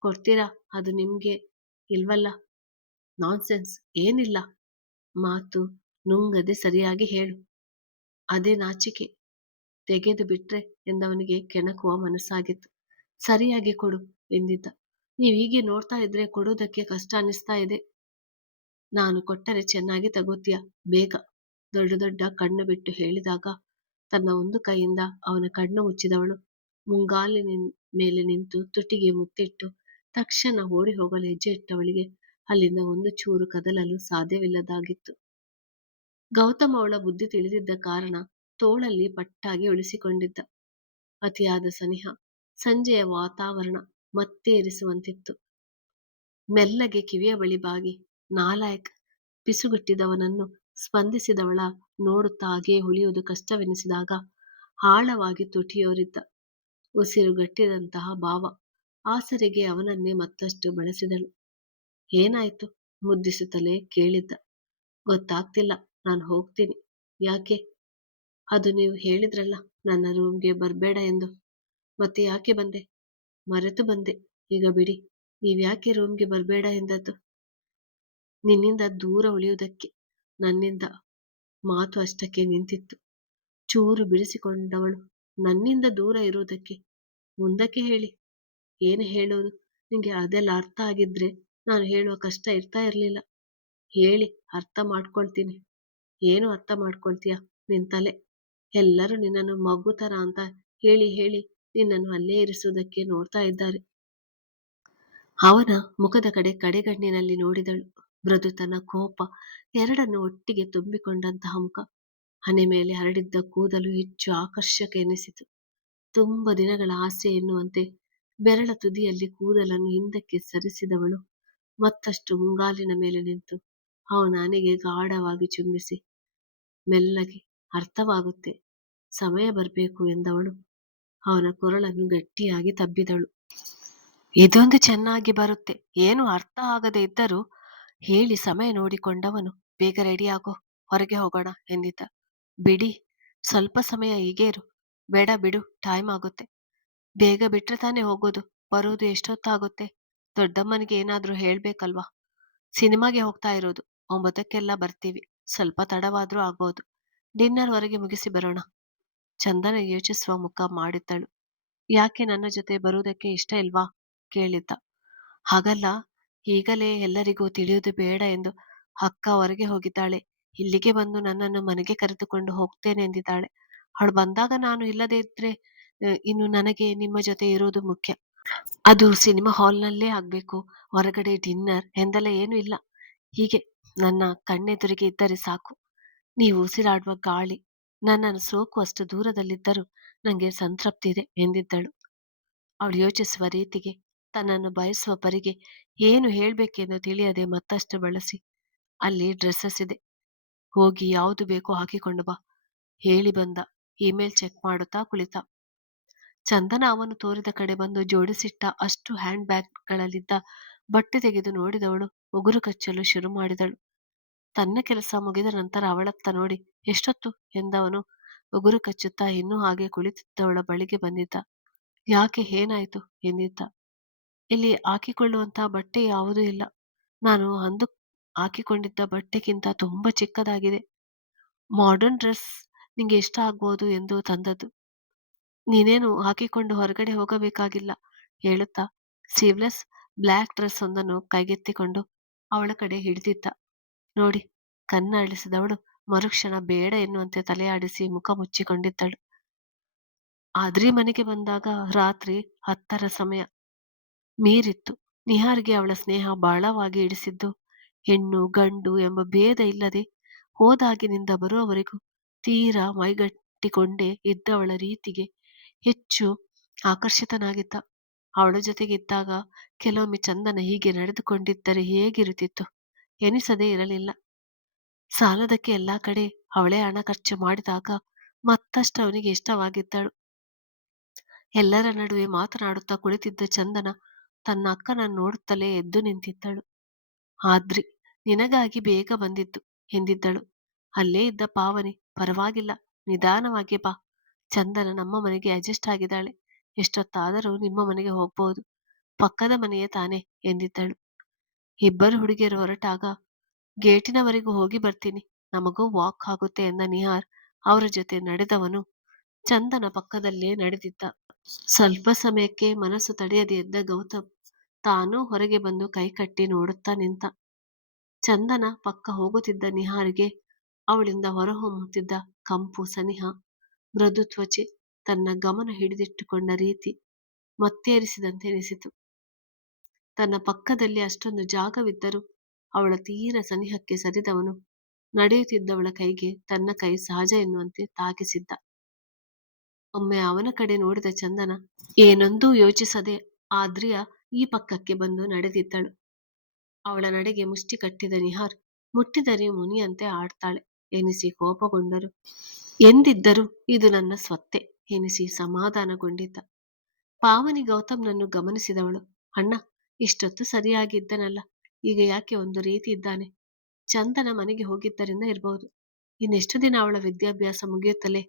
ಕೊಡ್ತೀರಾ? ಅದು ನಿಮ್ಗೆ ಇಲ್ವಲ್ಲ. ನಾನ್ಸೆನ್ಸ್, ಏನಿಲ್ಲ. ಮಾತು ನುಂಗದೆ ಸರಿಯಾಗಿ ಹೇಳು. ಅದೇ ನಾಚಿಕೆ. ತೆಗೆದು ಬಿಟ್ರೆ ಎಂದವನಿಗೆ ಕೆಣಕುವ ಮನಸ್ಸಾಗಿತ್ತು. ಸರಿಯಾಗಿ ಕೊಡು ಎಂದಿದ್ದ. ನೀವ್ ಹೀಗೆ ನೋಡ್ತಾ ಇದ್ರೆ ಕೊಡೋದಕ್ಕೆ ಕಷ್ಟ ಅನ್ನಿಸ್ತಾ ಇದೆ. ನಾನು ಕೊಟ್ಟರೆ ಚೆನ್ನಾಗಿ ತಗೋತೀಯ, ಬೇಗ. ದೊಡ್ಡ ದೊಡ್ಡ ಕಣ್ಣು ಬಿಟ್ಟು ಹೇಳಿದಾಗ ತನ್ನ ಒಂದು ಕೈಯಿಂದ ಅವನ ಕಣ್ಣು ಮುಚ್ಚಿದವಳು ಮುಂಗಾಲಿನ ಮೇಲೆ ನಿಂತು ತುಟಿಗೆ ಮುತ್ತಿಟ್ಟು ತಕ್ಷಣ ಓಡಿ ಹೋಗಲು ಹೆಜ್ಜೆ ಇಟ್ಟವಳಿಗೆ ಅಲ್ಲಿಂದ ಒಂದು ಚೂರು ಕದಲಲು ಸಾಧ್ಯವಿಲ್ಲದಾಗಿತ್ತು. ಗೌತಮ್ ಅವಳ ಬುದ್ಧಿ ತಿಳಿದಿದ್ದ ಕಾರಣ ತೋಳಲ್ಲಿ ಪಟ್ಟಾಗಿ ಉಳಿಸಿಕೊಂಡಿದ್ದ. ಅತಿಯಾದ ಸನಿಹ, ಸಂಜೆಯ ವಾತಾವರಣ, ಮತ್ತೆ ಇರಿಸುವಂತಿತ್ತು. ಮೆಲ್ಲಗೆ ಕಿವಿಯ ಬಳಿ ಬಾಗಿ, ನಾಲಾಯಕ್, ಪಿಸುಗುಟ್ಟಿದವನನ್ನು ಸ್ಪಂದಿಸಿದವಳ ನೋಡುತ್ತಾ ಹಾಗೇ ಉಳಿಯುವುದು ಕಷ್ಟವೆನಿಸಿದಾಗ ಆಳವಾಗಿ ತುಟಿಯೋರಿದ್ದ. ಉಸಿರುಗಟ್ಟಿದಂತಹ ಭಾವ. ಆಸರೆಗೆ ಅವನನ್ನೇ ಮತ್ತಷ್ಟು ಬಳಸಿದಳು. ಏನಾಯ್ತು? ಮುದ್ದಿಸುತ್ತಲೇ ಕೇಳಿದ್ದ. ಗೊತ್ತಾಗ್ತಿಲ್ಲ, ನಾನು ಹೋಗ್ತೀನಿ. ಯಾಕೆ? ಅದು ನೀವು ಹೇಳಿದ್ರಲ್ಲ, ನನ್ನ ರೂಮ್ಗೆ ಬರ್ಬೇಡ ಎಂದು. ಮತ್ತೆ ಯಾಕೆ ಬಂದೆ? ಮರೆತು ಬಂದೆ. ಈಗ ಬಿಡಿ. ನೀವ್ಯಾಕೆ ರೂಮ್ಗೆ ಬರ್ಬೇಡ ಎಂದದ್ದು? ನಿನ್ನಿಂದ ದೂರ ಉಳಿಯುವುದಕ್ಕೆ. ನನ್ನಿಂದ. ಮಾತು ಅಷ್ಟಕ್ಕೆ ನಿಂತಿತ್ತು. ಚೂರು ಬಿಡಿಸಿಕೊಂಡವಳು. ನನ್ನಿಂದ ದೂರ ಇರುವುದಕ್ಕೆ. ಮುಂದಕ್ಕೆ ಹೇಳಿ. ಏನು ಹೇಳೋದು? ನಿಂಗೆ ಅದೆಲ್ಲ ಅರ್ಥ ಆಗಿದ್ರೆ ನಾನು ಹೇಳುವ ಕಷ್ಟ ಇರ್ತಾ ಇರ್ಲಿಲ್ಲ. ಹೇಳಿ, ಅರ್ಥ ಮಾಡ್ಕೊಳ್ತೀನಿ. ಏನು ಅರ್ಥ ಮಾಡ್ಕೊಳ್ತೀಯ? ನಿನ್ ತಲೆ. ಎಲ್ಲರೂ ನಿನ್ನನ್ನು ಮಗುತರ ಅಂತ ಹೇಳಿ ಹೇಳಿ ನಿನ್ನನ್ನು ಅಲ್ಲೇ ಇರಿಸುವುದಕ್ಕೆ ನೋಡ್ತಾ ಇದ್ದಾರೆ. ಅವನ ಮುಖದ ಕಡೆ ಕಡೆಗಣ್ಣಿನಲ್ಲಿ ನೋಡಿದಳು. ಮೃದುತನ, ಕೋಪ ಎರಡನ್ನು ಒಟ್ಟಿಗೆ ತುಂಬಿಕೊಂಡಂತಹ ಮುಖ. ಹಣೆ ಮೇಲೆ ಹರಡಿದ್ದ ಕೂದಲು ಹೆಚ್ಚು ಆಕರ್ಷಕ ಎನಿಸಿತು. ತುಂಬ ದಿನಗಳ ಆಸೆ ಎನ್ನುವಂತೆ ಬೆರಳ ತುದಿಯಲ್ಲಿ ಕೂದಲನ್ನು ಹಿಂದಕ್ಕೆ ಸರಿಸಿದವಳು ಮತ್ತಷ್ಟು ಮುಂಗಾಲಿನ ಮೇಲೆ ನಿಂತು ಅವನ ಹಣೆಗೆ ಗಾಢವಾಗಿ ಚುಂಬಿಸಿ ಮೆಲ್ಲಗೆ, ಅರ್ಥವಾಗುತ್ತೆ, ಸಮಯ ಬರಬೇಕು ಎಂದವಳು ಅವನ ಕೊರಳನ್ನು ಗಟ್ಟಿಯಾಗಿ ತಬ್ಬಿದಳು. ಇದೊಂದು ಚೆನ್ನಾಗಿ ಬರುತ್ತೆ. ಏನು ಅರ್ಥ ಆಗದೆ ಇದ್ದರೂ ಹೇಳಿ ಸಮಯ ನೋಡಿಕೊಂಡವನು, ಬೇಗ ರೆಡಿಯಾಗೋ, ಹೊರಗೆ ಹೋಗೋಣ ಎಂದಿದ್ದ. ಬಿಡಿ, ಸ್ವಲ್ಪ ಸಮಯ ಹೀಗೇ ಇರು. ಬೇಡ ಬಿಡು, ಟೈಮ್ ಆಗುತ್ತೆ. ಬೇಗ ಬಿಟ್ರೆ ತಾನೇ ಹೋಗೋದು. ಬರೋದು ಎಷ್ಟೊತ್ತಾಗುತ್ತೆ? ದೊಡ್ಡಮ್ಮನಿಗೆ ಏನಾದ್ರೂ ಹೇಳ್ಬೇಕಲ್ವಾ? ಸಿನಿಮಾಗೆ ಹೋಗ್ತಾ ಇರೋದು. 9ಕ್ಕೆಲ್ಲ ಬರ್ತೀವಿ. ಸ್ವಲ್ಪ ತಡವಾದ್ರೂ ಆಗ್ಬೋದು. ಡಿನ್ನರ್ ಹೊರಗೆ ಮುಗಿಸಿ ಬರೋಣ. ಚಂದನ ಯೋಚಿಸುವ ಮುಖ ಮಾಡಿದ್ದಳು. ಯಾಕೆ, ನನ್ನ ಜೊತೆ ಬರುವುದಕ್ಕೆ ಇಷ್ಟ ಇಲ್ವಾ? ಕೇಳಿದ್ದ. ಹಾಗಲ್ಲ, ಈಗಲೇ ಎಲ್ಲರಿಗೂ ತಿಳಿಯುವುದು ಬೇಡ ಎಂದು ಅಕ್ಕ ಹೊರಗೆ ಹೋಗಿದ್ದಾಳೆ. ಇಲ್ಲಿಗೆ ಬಂದು ನನ್ನನ್ನು ಮನೆಗೆ ಕರೆದುಕೊಂಡು ಹೋಗ್ತೇನೆ ಎಂದಿದ್ದಾಳೆ. ಅವಳು ಬಂದಾಗ ನಾನು ಇಲ್ಲದೇ ಇದ್ರೆ ಇನ್ನು ನನಗೆ ನಿಮ್ಮ ಜೊತೆ ಇರೋದು ಮುಖ್ಯ. ಅದು ಸಿನಿಮಾ ಹಾಲ್ನಲ್ಲೇ ಆಗ್ಬೇಕು. ಹೊರಗಡೆ ಡಿನ್ನರ್ ಎಂದೆಲ್ಲ ಏನೂ ಇಲ್ಲ. ಹೀಗೆ ನನ್ನ ಕಣ್ಣೆದುರಿಗೆ ಇದ್ದರೆ ಸಾಕು. ನೀವು ಉಸಿರಾಡುವ ಗಾಳಿ ನನ್ನನ್ನು ಸೋಕುವಷ್ಟು ದೂರದಲ್ಲಿದ್ದರೂ ನನಗೆ ಸಂತೃಪ್ತಿ ಇದೆ ಎಂದಿದ್ದಳು. ಅವಳು ಯೋಚಿಸುವ ರೀತಿಗೆ, ತನ್ನನ್ನು ಬಯಸುವ ಪರಿಗೆ ಏನು ಹೇಳ್ಬೇಕೆಂದು ತಿಳಿಯದೆ ಮತ್ತಷ್ಟು ಬಳಸಿ, ಅಲ್ಲಿ ಡ್ರೆಸ್ಸಸ್ ಇದೆ, ಹೋಗಿ ಯಾವುದು ಬೇಕೋ ಹಾಕಿಕೊಂಡು ಬಾ, ಹೇಳಿ ಬಂದ. ಇಮೇಲ್ ಚೆಕ್ ಮಾಡುತ್ತಾ ಕುಳಿತ. ಚಂದನ ಅವನು ತೋರಿದ ಕಡೆ ಬಂದು ಜೋಡಿಸಿಟ್ಟ ಅಷ್ಟು ಹ್ಯಾಂಡ್ ಬ್ಯಾಗ್ಗಳಲ್ಲಿದ್ದ ಬಟ್ಟೆ ತೆಗೆದು ನೋಡಿದವಳು ಉಗುರು ಕಚ್ಚಲು ಶುರು ಮಾಡಿದಳು. ತನ್ನ ಕೆಲಸ ಮುಗಿದ ನಂತರ ಅವಳತ್ತ ನೋಡಿ, ಎಷ್ಟೊತ್ತು ಎಂದವನು ಉಗುರು ಕಚ್ಚುತ್ತಾ ಇನ್ನೂ ಹಾಗೆ ಕುಳಿತಿದ್ದವಳ ಬಳಿಗೆ ಬಂದಿದ್ದ. ಯಾಕೆ, ಏನಾಯ್ತು ಎಂದಿದ್ದ. ಇಲ್ಲಿ ಹಾಕಿಕೊಳ್ಳುವಂತಹ ಬಟ್ಟೆ ಯಾವುದೂ ಇಲ್ಲ. ನಾನು ಅಂದು ಹಾಕಿಕೊಂಡಿದ್ದ ಬಟ್ಟೆಗಿಂತ ತುಂಬಾ ಚಿಕ್ಕದಾಗಿದೆ. ಮಾಡರ್ನ್ ಡ್ರೆಸ್ ನಿಂಗೆ ಇಷ್ಟ ಆಗ್ಬೋದು ಎಂದು ತಂದದ್ದು. ನೀನೇನು ಹಾಕಿಕೊಂಡು ಹೊರಗಡೆ ಹೋಗಬೇಕಾಗಿಲ್ಲ ಹೇಳುತ್ತಾ ಸ್ಲೀವ್ಲೆಸ್ ಬ್ಲ್ಯಾಕ್ ಡ್ರೆಸ್ ಒಂದನ್ನು ಕೈಗೆತ್ತಿಕೊಂಡು ಅವಳ ಕಡೆ ಹಿಡಿದಿದ್ದ. ನೋಡಿ, ಕನ್ನ ಅಳಿಸಿದವಳು ಮರುಕ್ಷಣ ಬೇಡ ಎನ್ನುವಂತೆ ತಲೆಯಾಡಿಸಿ ಮುಖ ಮುಚ್ಚಿಕೊಂಡಿದ್ದಳು. ಆದ್ರಿ ಮನೆಗೆ ಬಂದಾಗ ರಾತ್ರಿ 10ರ ಸಮಯ ಮೀರಿತ್ತು. ನಿಹಾರ್ಗೆ ಅವಳ ಸ್ನೇಹ ಬಹಳವಾಗಿ ಹಿಡಿಸಿದ್ದು. ಹೆಣ್ಣು ಗಂಡು ಎಂಬ ಭೇದ ಇಲ್ಲದೆ ಹೋದಾಗಿನಿಂದ ಬರುವವರೆಗೂ ತೀರಾ ಮೈಗಟ್ಟಿಕೊಂಡೇ ಇದ್ದವಳ ರೀತಿಗೆ ಹೆಚ್ಚು ಆಕರ್ಷಿತನಾಗಿದ್ದ. ಅವಳ ಜೊತೆಗಿದ್ದಾಗ ಕೆಲವೊಮ್ಮೆ ಚಂದನ ಹೀಗೆ ನಡೆದುಕೊಂಡಿದ್ದರೆ ಹೇಗಿರುತ್ತಿತ್ತು ಎನಿಸದೇ ಇರಲಿಲ್ಲ. ಸಾಲದಕ್ಕೆ ಎಲ್ಲಾ ಕಡೆ ಅವಳೇ ಹಣ ಖರ್ಚು ಮಾಡಿದಾಗ ಮತ್ತಷ್ಟು ಅವನಿಗೆ ಇಷ್ಟವಾಗಿದ್ದಳು. ಎಲ್ಲರ ನಡುವೆ ಮಾತನಾಡುತ್ತಾ ಕುಳಿತಿದ್ದ ಚಂದನ ತನ್ನ ಅಕ್ಕನನ್ನು ನೋಡುತ್ತಲೇ ಎದ್ದು ನಿಂತಿದ್ದಳು. ಆದ್ರಿ, ನಿನಗಾಗಿ ಬೇಗ ಬಂದಿದ್ದು ಎಂದಿದ್ದಳು. ಅಲ್ಲೇ ಇದ್ದ ಪಾವನಿ, ಪರವಾಗಿಲ್ಲ, ನಿಧಾನವಾಗಿ ಬಾ. ಚಂದನ ನಮ್ಮ ಮನೆಗೆ ಅಡ್ಜಸ್ಟ್ ಆಗಿದ್ದಾಳೆ. ಎಷ್ಟೊತ್ತಾದರೂ ನಿಮ್ಮ ಮನೆಗೆ ಹೋಗ್ಬಹುದು. ಪಕ್ಕದ ಮನೆಯೇ ತಾನೆ ಎಂದಿದ್ದಳು. ಇಬ್ಬರು ಹುಡುಗಿಯರು ಹೊರಟಾಗ, ಗೇಟಿನವರೆಗೂ ಹೋಗಿ ಬರ್ತೀನಿ, ನಮಗೂ ವಾಕ್ ಆಗುತ್ತೆ ಎಂದ ನಿಹಾರ್ ಅವರ ಜೊತೆ ನಡೆದವನು ಚಂದನ ಪಕ್ಕದಲ್ಲೇ ನಡೆದಿದ್ದ. ಸ್ವಲ್ಪ ಸಮಯಕ್ಕೆ ಮನಸ್ಸು ತಡೆಯದೆ ಎದ್ದ ಗೌತಮ್ ತಾನೂ ಹೊರಗೆ ಬಂದು ಕೈಕಟ್ಟಿ ನೋಡುತ್ತಾ ನಿಂತ. ಚಂದನ ಪಕ್ಕ ಹೋಗುತ್ತಿದ್ದ ನಿಹಾರಿಗೆ ಅವಳಿಂದ ಹೊರಹೊಮ್ಮುತ್ತಿದ್ದ ಕಂಪು ಸನಿಹ, ಮೃದು ತ್ವಚೆ ತನ್ನ ಗಮನ ಹಿಡಿದಿಟ್ಟುಕೊಂಡ ರೀತಿ ಮತ್ತೇರಿಸಿದಂತೆ ಎನಿಸಿತು. ತನ್ನ ಪಕ್ಕದಲ್ಲಿ ಅಷ್ಟೊಂದು ಜಾಗವಿದ್ದರೂ ಅವಳ ತೀರ ಸನಿಹಕ್ಕೆ ಸರಿದವನು ನಡೆಯುತ್ತಿದ್ದವಳ ಕೈಗೆ ತನ್ನ ಕೈ ಸಹಜ ಎನ್ನುವಂತೆ ತಾಕಿಸಿದ್ದ. ಒಮ್ಮೆ ಅವನ ಕಡೆ ನೋಡಿದ ಚಂದನ ಏನೊಂದೂ ಯೋಚಿಸದೆ ಆದ್ರಿಯ ಈ ಪಕ್ಕಕ್ಕೆ ಬಂದು ನಡೆದಿದ್ದಳು. ಅವಳ ನಡೆಗೆ ಮುಷ್ಟಿ ಕಟ್ಟಿದ ನಿಹಾರ್ ಮುಟ್ಟಿದರೆ ಮುನಿಯಂತೆ ಆಡ್ತಾಳೆ ಎನಿಸಿ ಕೋಪಗೊಂಡರು. ಎಂದಿದ್ದರೂ ಇದು ನನ್ನ ಸ್ವತ್ತೆ ಎನಿಸಿ ಸಮಾಧಾನಗೊಂಡಿದ್ದ. ಪಾವನಿ ಗೌತಮ್ನನ್ನು ಗಮನಿಸಿದವಳು. ಅಣ್ಣ ಇಷ್ಟೊತ್ತು ಸರಿಯಾಗಿದ್ದನಲ್ಲ, ಈಗ ಯಾಕೆ ಒಂದು ರೀತಿ ಇದ್ದಾನೆ? ಚಂದನ ಮನೆಗೆ ಹೋಗಿದ್ದರಿಂದ ಇರಬಹುದು. ಇನ್ನೆಷ್ಟು ದಿನ ಅವಳ ವಿದ್ಯಾಭ್ಯಾಸ ಮುಗಿಯುತ್ತಲೇ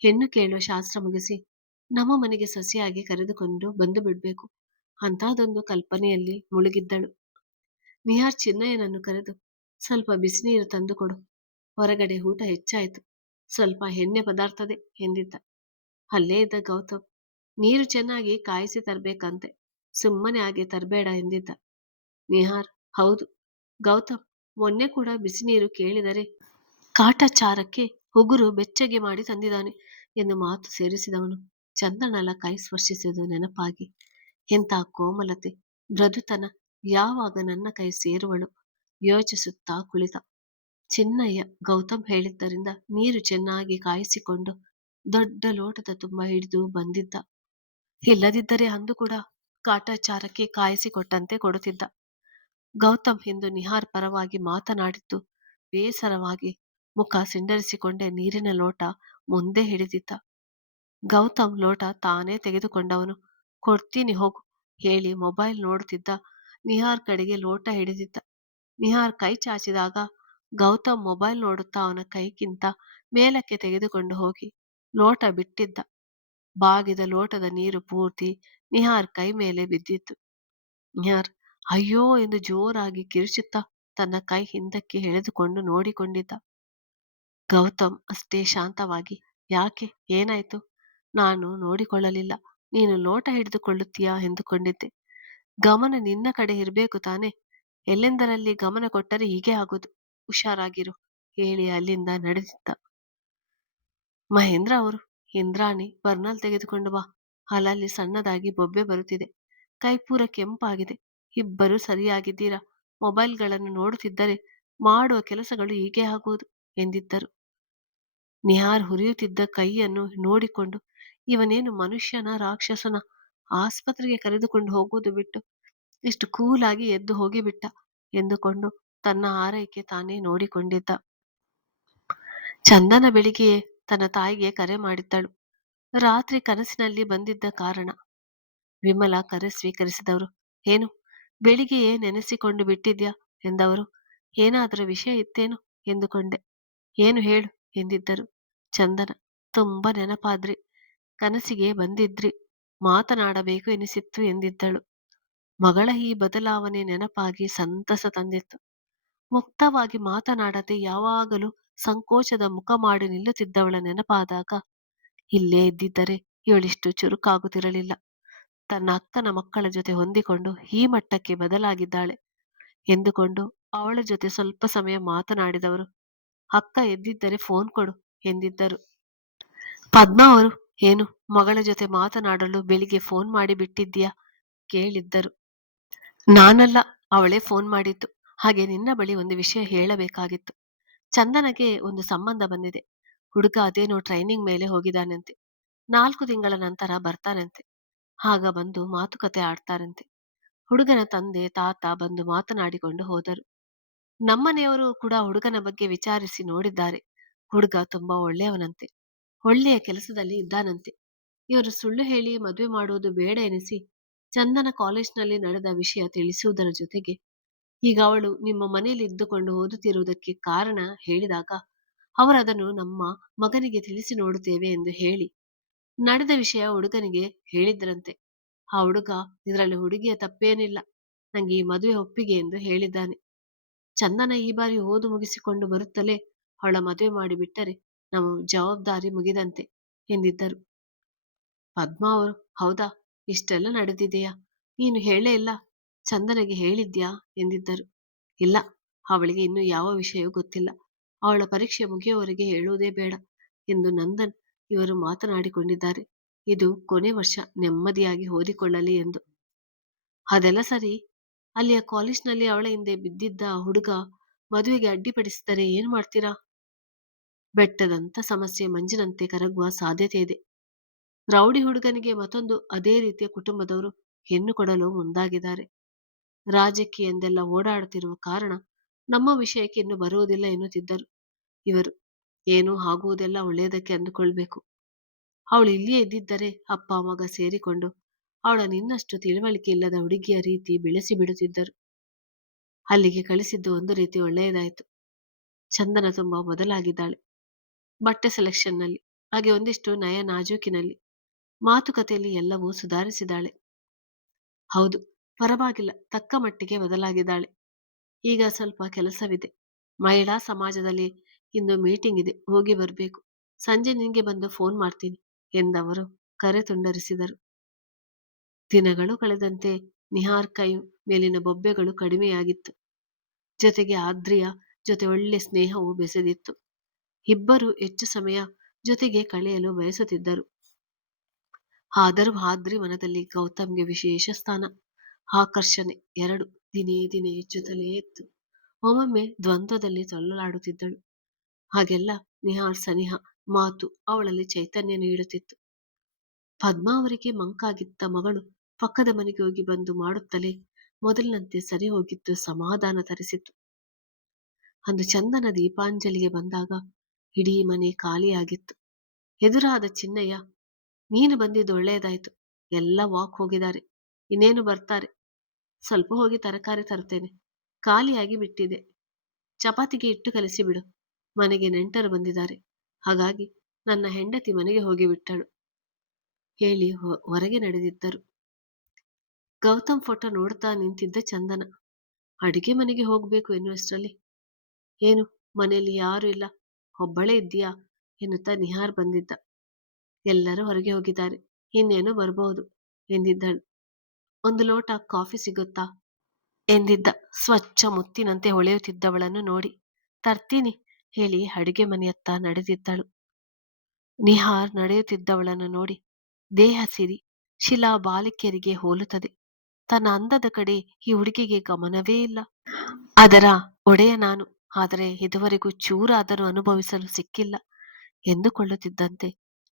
ಹೆಣ್ಣು ಕೇಳುವ ಶಾಸ್ತ್ರ ಮುಗಿಸಿ ನಮ್ಮ ಮನೆಗೆ ಸೊಸೆಯಾಗಿ ಕರೆದುಕೊಂಡು ಬಂದು ಬಿಡ್ಬೇಕು ಅಂತಹದೊಂದು ಕಲ್ಪನೆಯಲ್ಲಿ ಮುಳುಗಿದ್ದಳು. ನಿಹಾರ್ ಚಿನ್ನಯ್ಯನನ್ನು ಕರೆದು ಸ್ವಲ್ಪ ಬಿಸಿನೀರು ತಂದು ಕೊಡು, ಹೊರಗಡೆ ಊಟ ಹೆಚ್ಚಾಯಿತು, ಸ್ವಲ್ಪ ಎಣ್ಣೆ ಪದಾರ್ಥದೆ ಎಂದಿದ್ದ. ಅಲ್ಲೇ ಇದ್ದ ಗೌತಮ್ ನೀರು ಚೆನ್ನಾಗಿ ಕಾಯಿಸಿ ತರ್ಬೇಕಂತೆ, ಸುಮ್ಮನೆ ಹಾಗೆ ತರಬೇಡ ಎಂದಿದ್ದ. ನಿಹಾರ್ ಹೌದು, ಗೌತಮ್ ಮೊನ್ನೆ ಕೂಡ ಬಿಸಿ ನೀರು ಕೇಳಿದರೆ ಕಾಟಾಚಾರಕ್ಕೆ ಉಗುರು ಬೆಚ್ಚಗೆ ಮಾಡಿ ತಂದಿದ್ದಾನೆ ಎಂದು ಮಾತು ಸೇರಿಸಿದವನು ಚಂದನಲ ಕೈ ಸ್ಪರ್ಶಿಸಿದ ನೆನಪಾಗಿ ಎಂಥ ಕೋಮಲತೆ, ಮೃದುತನ, ಯಾವಾಗ ನನ್ನ ಕೈ ಸೇರುವಳು ಯೋಚಿಸುತ್ತಾ ಕುಳಿತ. ಚಿನ್ನಯ್ಯ ಗೌತಮ್ ಹೇಳಿದ್ದರಿಂದ ನೀರು ಚೆನ್ನಾಗಿ ಕಾಯಿಸಿಕೊಂಡು ದೊಡ್ಡ ಲೋಟದ ತುಂಬ ಹಿಡಿದು ಬಂದಿದ್ದ. ಇಲ್ಲದಿದ್ದರೆ ಅಂದು ಕೂಡ ಕಾಟಾಚಾರಕ್ಕೆ ಕಾಯಿಸಿಕೊಟ್ಟಂತೆ ಕೊಡುತ್ತಿದ್ದ. ಗೌತಮ್ ಎಂದು ನಿಹಾರ್ ಪರವಾಗಿ ಮಾತನಾಡಿದ್ದು ಬೇಸರವಾಗಿ ಮುಖ ಸಿಂಡರಿಸಿಕೊಂಡೇ ನೀರಿನ ಲೋಟ ಮುಂದೆ ಹಿಡಿದಿದ್ದ. ಗೌತಮ್ ಲೋಟ ತಾನೇ ತೆಗೆದುಕೊಂಡವನು. ಕೊಡ್ತೀನಿ ಹೋಗು ಹೇಳಿ ಮೊಬೈಲ್ ನೋಡುತ್ತಿದ್ದ ನಿಹಾರ್ ಕಡೆಗೆ ಲೋಟ ಹಿಡಿದಿದ್ದ. ನಿಹಾರ್ ಕೈ ಚಾಚಿದಾಗ ಗೌತಮ್ ಮೊಬೈಲ್ ನೋಡುತ್ತಾ ಅವನ ಕೈಗಿಂತ ಮೇಲಕ್ಕೆ ತೆಗೆದುಕೊಂಡು ಹೋಗಿ ಲೋಟ ಬಿಟ್ಟಿದ್ದ. ಬಾಗಿದ ಲೋಟದ ನೀರು ಪೂರ್ತಿ ನಿಹಾರ್ ಕೈ ಮೇಲೆ ಬಿದ್ದಿತ್ತು. ನಿಹಾರ್ ಅಯ್ಯೋ ಎಂದು ಜೋರಾಗಿ ಕಿರುಚುತ್ತಾ ತನ್ನ ಕೈ ಹಿಂದಕ್ಕೆ ಎಳೆದುಕೊಂಡು ನೋಡಿಕೊಂಡಿದ್ದ. ಗೌತಮ್ ಅಷ್ಟೇ ಶಾಂತವಾಗಿ ಯಾಕೆ, ಏನಾಯ್ತು? ನಾನು ನೋಡಿಕೊಳ್ಳಲಿಲ್ಲ, ನೀನು ಲೋಟ ಹಿಡಿದುಕೊಳ್ಳುತ್ತೀಯಾ ಎಂದುಕೊಂಡಿದ್ದೆ. ಗಮನ ನಿನ್ನ ಕಡೆ ಇರಬೇಕು ತಾನೆ, ಎಲ್ಲೆಂದರಲ್ಲಿ ಗಮನ ಕೊಟ್ಟರೆ ಹೀಗೆ ಆಗೋದು, ಹುಷಾರಾಗಿರು ಹೇಳಿ ಅಲ್ಲಿಂದ ನಡೆದಿದ್ದ. ಮಹೇಂದ್ರ ಅವರು ಇಂದ್ರಾಣಿ ಬರ್ನಲ್ ತೆಗೆದುಕೊಂಡು ಬಾ, ಅಲ್ಲಲ್ಲಿ ಸಣ್ಣದಾಗಿ ಬೊಬ್ಬೆ ಬರುತ್ತಿದೆ, ಕೈ ಪೂರ ಕೆಂಪಾಗಿದೆ, ಇಬ್ಬರು ಸರಿಯಾಗಿದ್ದೀರಾ, ಮೊಬೈಲ್ಗಳನ್ನು ನೋಡುತ್ತಿದ್ದರೆ ಮಾಡುವ ಕೆಲಸಗಳು ಹೀಗೆ ಆಗುವುದು ಎಂದಿದ್ದರು. ನಿಹಾರ್ ಹುರಿಯುತ್ತಿದ್ದ ಕೈಯನ್ನು ನೋಡಿಕೊಂಡು ಇವನೇನು ಮನುಷ್ಯನ ರಾಕ್ಷಸನ, ಆಸ್ಪತ್ರೆಗೆ ಕರೆದುಕೊಂಡು ಹೋಗುವುದು ಬಿಟ್ಟು ಇಷ್ಟು ಕೂಲಾಗಿ ಎದ್ದು ಹೋಗಿಬಿಟ್ಟ ಎಂದುಕೊಂಡು ತನ್ನ ಆರೈಕೆ ತಾನೇ ನೋಡಿಕೊಂಡಿದ್ದ. ಚಂದನ ಬೆಳಿಗ್ಗೆಯೇ ತನ್ನ ತಾಯಿಗೆ ಕರೆ ಮಾಡಿದ್ದಳು. ರಾತ್ರಿ ಕನಸಿನಲ್ಲಿ ಬಂದಿದ್ದ ಕಾರಣ. ವಿಮಲ ಕರೆ ಸ್ವೀಕರಿಸಿದವರು. ಏನು ಬೆಳಿಗ್ಗೆಯೇ ನೆನೆಸಿಕೊಂಡು ಬಿಟ್ಟಿದ್ಯಾ ಎಂದವರು. ಏನಾದರೂ ವಿಷಯ ಇತ್ತೇನು ಎಂದುಕೊಂಡೆ. ಏನು ಹೇಳು ಎಂದಿದ್ದರು. ಚಂದನ ತುಂಬ ನೆನಪಾದ್ರಿ, ಕನಸಿಗೆ ಬಂದಿದ್ರಿ, ಮಾತನಾಡಬೇಕು ಎನಿಸಿತ್ತು ಎಂದಿದ್ದಳು. ಮಗಳ ಈ ಬದಲಾವಣೆ ನೆನಪಾಗಿ ಸಂತಸ ತಂದಿತ್ತು. ಮುಕ್ತವಾಗಿ ಮಾತನಾಡದೆ ಯಾವಾಗಲೂ ಸಂಕೋಚದ ಮುಖ ಮಾಡಿ ನಿಲ್ಲುತ್ತಿದ್ದವಳ ನೆನಪಾದಾಗ ಇಲ್ಲೇ ಇದ್ದಿದ್ದರೆ ಇವಳಿಷ್ಟು ಚುರುಕಾಗುತ್ತಿರಲಿಲ್ಲ. ತನ್ನ ಅಕ್ಕನ ಮಕ್ಕಳ ಜೊತೆ ಹೊಂದಿಕೊಂಡು ಈ ಮಟ್ಟಕ್ಕೆ ಬದಲಾಗಿದ್ದಾಳೆ ಎಂದುಕೊಂಡು ಅವಳ ಜೊತೆ ಸ್ವಲ್ಪ ಸಮಯ ಮಾತನಾಡಿದವರು. ಅಕ್ಕ ಎದ್ದಿದ್ದರೆ ಫೋನ್ ಕೊಡು ಎಂದಿದ್ದರು. ಪದ್ಮಾ ಅವರು ಏನು ಮಗಳ ಜೊತೆ ಮಾತನಾಡಲು ಬೆಳಿಗ್ಗೆ ಫೋನ್ ಮಾಡಿ ಬಿಟ್ಟಿದ್ದೀಯಾ ಕೇಳಿದ್ದರು. ನಾನಲ್ಲ, ಅವಳೇ ಫೋನ್ ಮಾಡಿತ್ತು. ಹಾಗೆ ನಿನ್ನ ಬಳಿ ಒಂದು ವಿಷಯ ಹೇಳಬೇಕಾಗಿತ್ತು. ಚಂದನಗೆ ಒಂದು ಸಂಬಂಧ ಬಂದಿದೆ. ಹುಡುಗ ಅದೇನೋ ಟ್ರೈನಿಂಗ್ ಮೇಲೆ ಹೋಗಿದ್ದಾನಂತೆ. 4 ತಿಂಗಳ ನಂತರ ಬರ್ತಾನಂತೆ. ಆಗ ಬಂದು ಮಾತುಕತೆ ಆಡ್ತಾರಂತೆ. ಹುಡುಗನ ತಂದೆ ತಾತ ಬಂದು ಮಾತನಾಡಿಕೊಂಡು ಹೋದರು. ನಮ್ಮನೆಯವರು ಕೂಡ ಹುಡುಗನ ಬಗ್ಗೆ ವಿಚಾರಿಸಿ ನೋಡಿದ್ದಾರೆ. ಹುಡುಗ ತುಂಬಾ ಒಳ್ಳೆಯವನಂತೆ, ಒಳ್ಳೆಯ ಕೆಲಸದಲ್ಲಿ ಇದ್ದಾನಂತೆ. ಇವರು ಸುಳ್ಳು ಹೇಳಿ ಮದುವೆ ಮಾಡುವುದು ಬೇಡ ಎನಿಸಿ ಚಂದನ ಕಾಲೇಜ್ನಲ್ಲಿ ನಡೆದ ವಿಷಯ ತಿಳಿಸುವುದರ ಜೊತೆಗೆ ಈಗ ಅವಳು ನಿಮ್ಮ ಮನೆಯಲ್ಲಿ ಇದ್ದುಕೊಂಡು ಓದುತ್ತಿರುವುದಕ್ಕೆ ಕಾರಣ ಹೇಳಿದಾಗ ಅವರದನ್ನು ನಮ್ಮ ಮಗನಿಗೆ ತಿಳಿಸಿ ನೋಡುತ್ತೇವೆ ಎಂದು ಹೇಳಿ ನಡೆದ ವಿಷಯ ಹುಡುಗನಿಗೆ ಹೇಳಿದ್ರಂತೆ. ಆ ಹುಡುಗ ಇದರಲ್ಲಿ ಹುಡುಗಿಯ ತಪ್ಪೇನಿಲ್ಲ, ನಂಗೆ ಈ ಮದುವೆ ಒಪ್ಪಿಗೆ ಎಂದು ಹೇಳಿದ್ದಾನೆ. ಚಂದನ ಈ ಬಾರಿ ಓದು ಮುಗಿಸಿಕೊಂಡು ಬರುತ್ತಲೇ ಅವಳ ಮದುವೆ ಮಾಡಿಬಿಟ್ಟರೆ ನಮ್ಮ ಜವಾಬ್ದಾರಿ ಮುಗಿದಂತೆ ಎಂದಿದ್ದರು. ಪದ್ಮಾ ಅವರು ಹೌದಾ, ಇಷ್ಟೆಲ್ಲ ನಡೆದಿದೆಯಾ, ನೀನು ಹೇಳೇ ಇಲ್ಲ, ಚಂದನೆಗೆ ಹೇಳಿದ್ಯಾ ಎಂದಿದ್ದರು. ಇಲ್ಲ, ಅವಳಿಗೆ ಇನ್ನೂ ಯಾವ ವಿಷಯವೂ ಗೊತ್ತಿಲ್ಲ, ಅವಳ ಪರೀಕ್ಷೆ ಮುಗಿಯುವವರೆಗೆ ಹೇಳುವುದೇ ಬೇಡ ಎಂದು ನಂದನ್ ಇವರು ಮಾತನಾಡಿಕೊಂಡಿದ್ದಾರೆ. ಇದು ಕೊನೆ ವರ್ಷ, ನೆಮ್ಮದಿಯಾಗಿ ಓದಿಕೊಳ್ಳಲಿ ಎಂದು. ಅದೆಲ್ಲ ಸರಿ, ಅಲ್ಲಿಯ ಕಾಲೇಜ್ನಲ್ಲಿ ಅವಳ ಹಿಂದೆ ಬಿದ್ದಿದ್ದ ಹುಡುಗ ಮದುವೆಗೆ ಅಡ್ಡಿಪಡಿಸಿದರೆ ಏನ್ ಮಾಡ್ತೀರಾ? ಬೆಟ್ಟದಂತ ಸಮಸ್ಯೆ ಮಂಜಿನಂತೆ ಕರಗುವ ಸಾಧ್ಯತೆ ಇದೆ. ರೌಡಿ ಹುಡುಗನಿಗೆ ಮತ್ತೊಂದು ಅದೇ ರೀತಿಯ ಕುಟುಂಬದವರು ಹೆಣ್ಣು ಕೊಡಲು ಮುಂದಾಗಿದ್ದಾರೆ. ರಾಜಕೀಯ ಎಂದೆಲ್ಲ ಓಡಾಡುತ್ತಿರುವ ಕಾರಣ ನಮ್ಮ ವಿಷಯಕ್ಕೆ ಇನ್ನು ಬರುವುದಿಲ್ಲ ಎನ್ನುತ್ತಿದ್ದರು ಇವರು. ಏನೂ ಆಗುವುದೆಲ್ಲ ಒಳ್ಳೆಯದಕ್ಕೆ ಅಂದುಕೊಳ್ಬೇಕು. ಅವಳು ಇಲ್ಲಿಯೇ ಇದ್ದಿದ್ದರೆ ಅಪ್ಪ ಮಗ ಸೇರಿಕೊಂಡು ಅವಳನ್ನು ಇನ್ನಷ್ಟು ತಿಳುವಳಿಕೆ ಇಲ್ಲದ ಹುಡುಗಿಯ ರೀತಿ ಬೆಳೆಸಿ ಬಿಡುತ್ತಿದ್ದರು. ಅಲ್ಲಿಗೆ ಕಳಿಸಿದ್ದು ಒಂದು ರೀತಿ ಒಳ್ಳೆಯದಾಯಿತು. ಚಂದನ ತುಂಬಾ ಬದಲಾಗಿದ್ದಾಳೆ. ಬಟ್ಟೆ ಸೆಲೆಕ್ಷನ್ನಲ್ಲಿ, ಹಾಗೆ ಒಂದಿಷ್ಟು ನಯ ನಾಜೂಕಿನಲ್ಲಿ, ಮಾತುಕತೆಯಲ್ಲಿ ಎಲ್ಲವೂ ಸುಧಾರಿಸಿದ್ದಾಳೆ. ಹೌದು, ಪರವಾಗಿಲ್ಲ, ತಕ್ಕ ಮಟ್ಟಿಗೆ ಬದಲಾಗಿದ್ದಾಳೆ. ಈಗ ಸ್ವಲ್ಪ ಕೆಲಸವಿದೆ. ಮಹಿಳಾ ಸಮಾಜದಲ್ಲಿ ಇಂದು ಮೀಟಿಂಗ್ ಇದೆ, ಹೋಗಿ ಬರಬೇಕು. ಸಂಜೆ ನಿನಗೆ ಬಂದು ಫೋನ್ ಮಾಡ್ತೀನಿ ಎಂದವರು ಕರೆ ತುಂಡರಿಸಿದರು. ದಿನಗಳು ಕಳೆದಂತೆ ನಿಹಾರ್ ಕೈ ಮೇಲಿನ ಬೊಬ್ಬೆಗಳು ಕಡಿಮೆಯಾಗಿತ್ತು. ಜೊತೆಗೆ ಆದ್ರಿಯ ಜೊತೆ ಒಳ್ಳೆ ಸ್ನೇಹವು ಬೆಸೆದಿತ್ತು. ಇಬ್ಬರು ಹೆಚ್ಚು ಸಮಯ ಜೊತೆಗೆ ಕಳೆಯಲು ಬಯಸುತ್ತಿದ್ದರು. ಆದರೂ ಆದ್ರಿ ಮನದಲ್ಲಿ ಗೌತಮ್ಗೆ ವಿಶೇಷ ಸ್ಥಾನ, ಆಕರ್ಷಣೆ ಎರಡು ದಿನೇ ದಿನೇ ಹೆಚ್ಚುತ್ತಲೇ ಇತ್ತು. ಒಮ್ಮೊಮ್ಮೆ ದ್ವಂದ್ವದಲ್ಲಿ ತೊಲ್ಲಲಾಡುತ್ತಿದ್ದಳು. ಹಾಗೆಲ್ಲ ನಿಹಾರ್ ಸನಿಹ ಮಾತು ಅವಳಲ್ಲಿ ಚೈತನ್ಯ ನೀಡುತ್ತಿತ್ತು. ಪದ್ಮಾ ಅವರಿಗೆ ಮಂಕಾಗಿದ್ದ ಮಗಳು ಪಕ್ಕದ ಮನೆಗೆ ಹೋಗಿ ಬಂದು ಮಾಡುತ್ತಲೇ ಮೊದಲಿನಂತೆ ಸರಿ ಹೋಗಿದ್ದು ಸಮಾಧಾನ ತರಿಸಿತು. ಅಂದು ಚಂದನ ದೀಪಾಂಜಲಿಗೆ ಬಂದಾಗ ಇಡೀ ಮನೆ ಖಾಲಿಯಾಗಿತ್ತು. ಎದುರಾದ ಚಿನ್ನಯ್ಯ, ನೀನು ಬಂದಿದ್ದು ಒಳ್ಳೆಯದಾಯ್ತು. ಎಲ್ಲ ವಾಕ್ ಹೋಗಿದ್ದಾರೆ, ಇನ್ನೇನು ಬರ್ತಾರೆ. ಸ್ವಲ್ಪ ಹೋಗಿ ತರಕಾರಿ ತರ್ತೇನೆ, ಖಾಲಿಯಾಗಿ ಬಿಟ್ಟಿದೆ. ಚಪಾತಿಗೆ ಹಿಟ್ಟು ಕಲಿಸಿ ಬಿಡು. ಮನೆಗೆ ನೆಂಟರು ಬಂದಿದ್ದಾರೆ, ಹಾಗಾಗಿ ನನ್ನ ಹೆಂಡತಿ ಮನೆಗೆ ಹೋಗಿಬಿಟ್ಟಳು ಹೇಳಿ ಹೊರಗೆ ನಡೆದಿದ್ದರು. ಗೌತಮ್ ಫೋಟೋ ನೋಡ್ತಾ ನಿಂತಿದ್ದ ಚಂದನ ಅಡಿಗೆ ಮನೆಗೆ ಹೋಗ್ಬೇಕು ಎನ್ನುವಷ್ಟರಲ್ಲಿ, ಏನು ಮನೆಯಲ್ಲಿ ಯಾರು ಇಲ್ಲ, ಒಬ್ಬಳೇ ಇದ್ದೀಯಾ ಎನ್ನುತ್ತಾ ನಿಹಾರ್ ಬಂದಿದ್ದ. ಎಲ್ಲರೂ ಹೊರಗೆ ಹೋಗಿದ್ದಾರೆ, ಇನ್ನೇನು ಬರಬಹುದು ಎಂದಿದ್ದಳು. ಒಂದು ಲೋಟ ಕಾಫಿ ಸಿಗುತ್ತಾ ಎಂದಿದ್ದ. ಸ್ವಚ್ಛ ಮುತ್ತಿನಂತೆ ಹೊಳೆಯುತ್ತಿದ್ದವಳನ್ನು ನೋಡಿ ತರ್ತೀನಿ ಹೇಳಿ ಅಡುಗೆ ಮನೆಯತ್ತ ನಡೆದಿದ್ದಳು. ನಿಹಾರ್ ನಡೆಯುತ್ತಿದ್ದವಳನ್ನು ನೋಡಿ ದೇಹ ಸಿರಿ ಶಿಲಾ ಬಾಲಿಕೆಯರಿಗೆ ಹೋಲುತ್ತದೆ. ತನ್ನ ಅಂದದ ಕಡೆ ಈ ಹುಡುಗಿಗೆ ಗಮನವೇ ಇಲ್ಲ. ಅದರ ಒಡೆಯ ನಾನು, ಆದರೆ ಇದುವರೆಗೂ ಚೂರಾದರೂ ಅನುಭವಿಸಲು ಸಿಕ್ಕಿಲ್ಲ ಎಂದುಕೊಳ್ಳುತ್ತಿದ್ದಂತೆ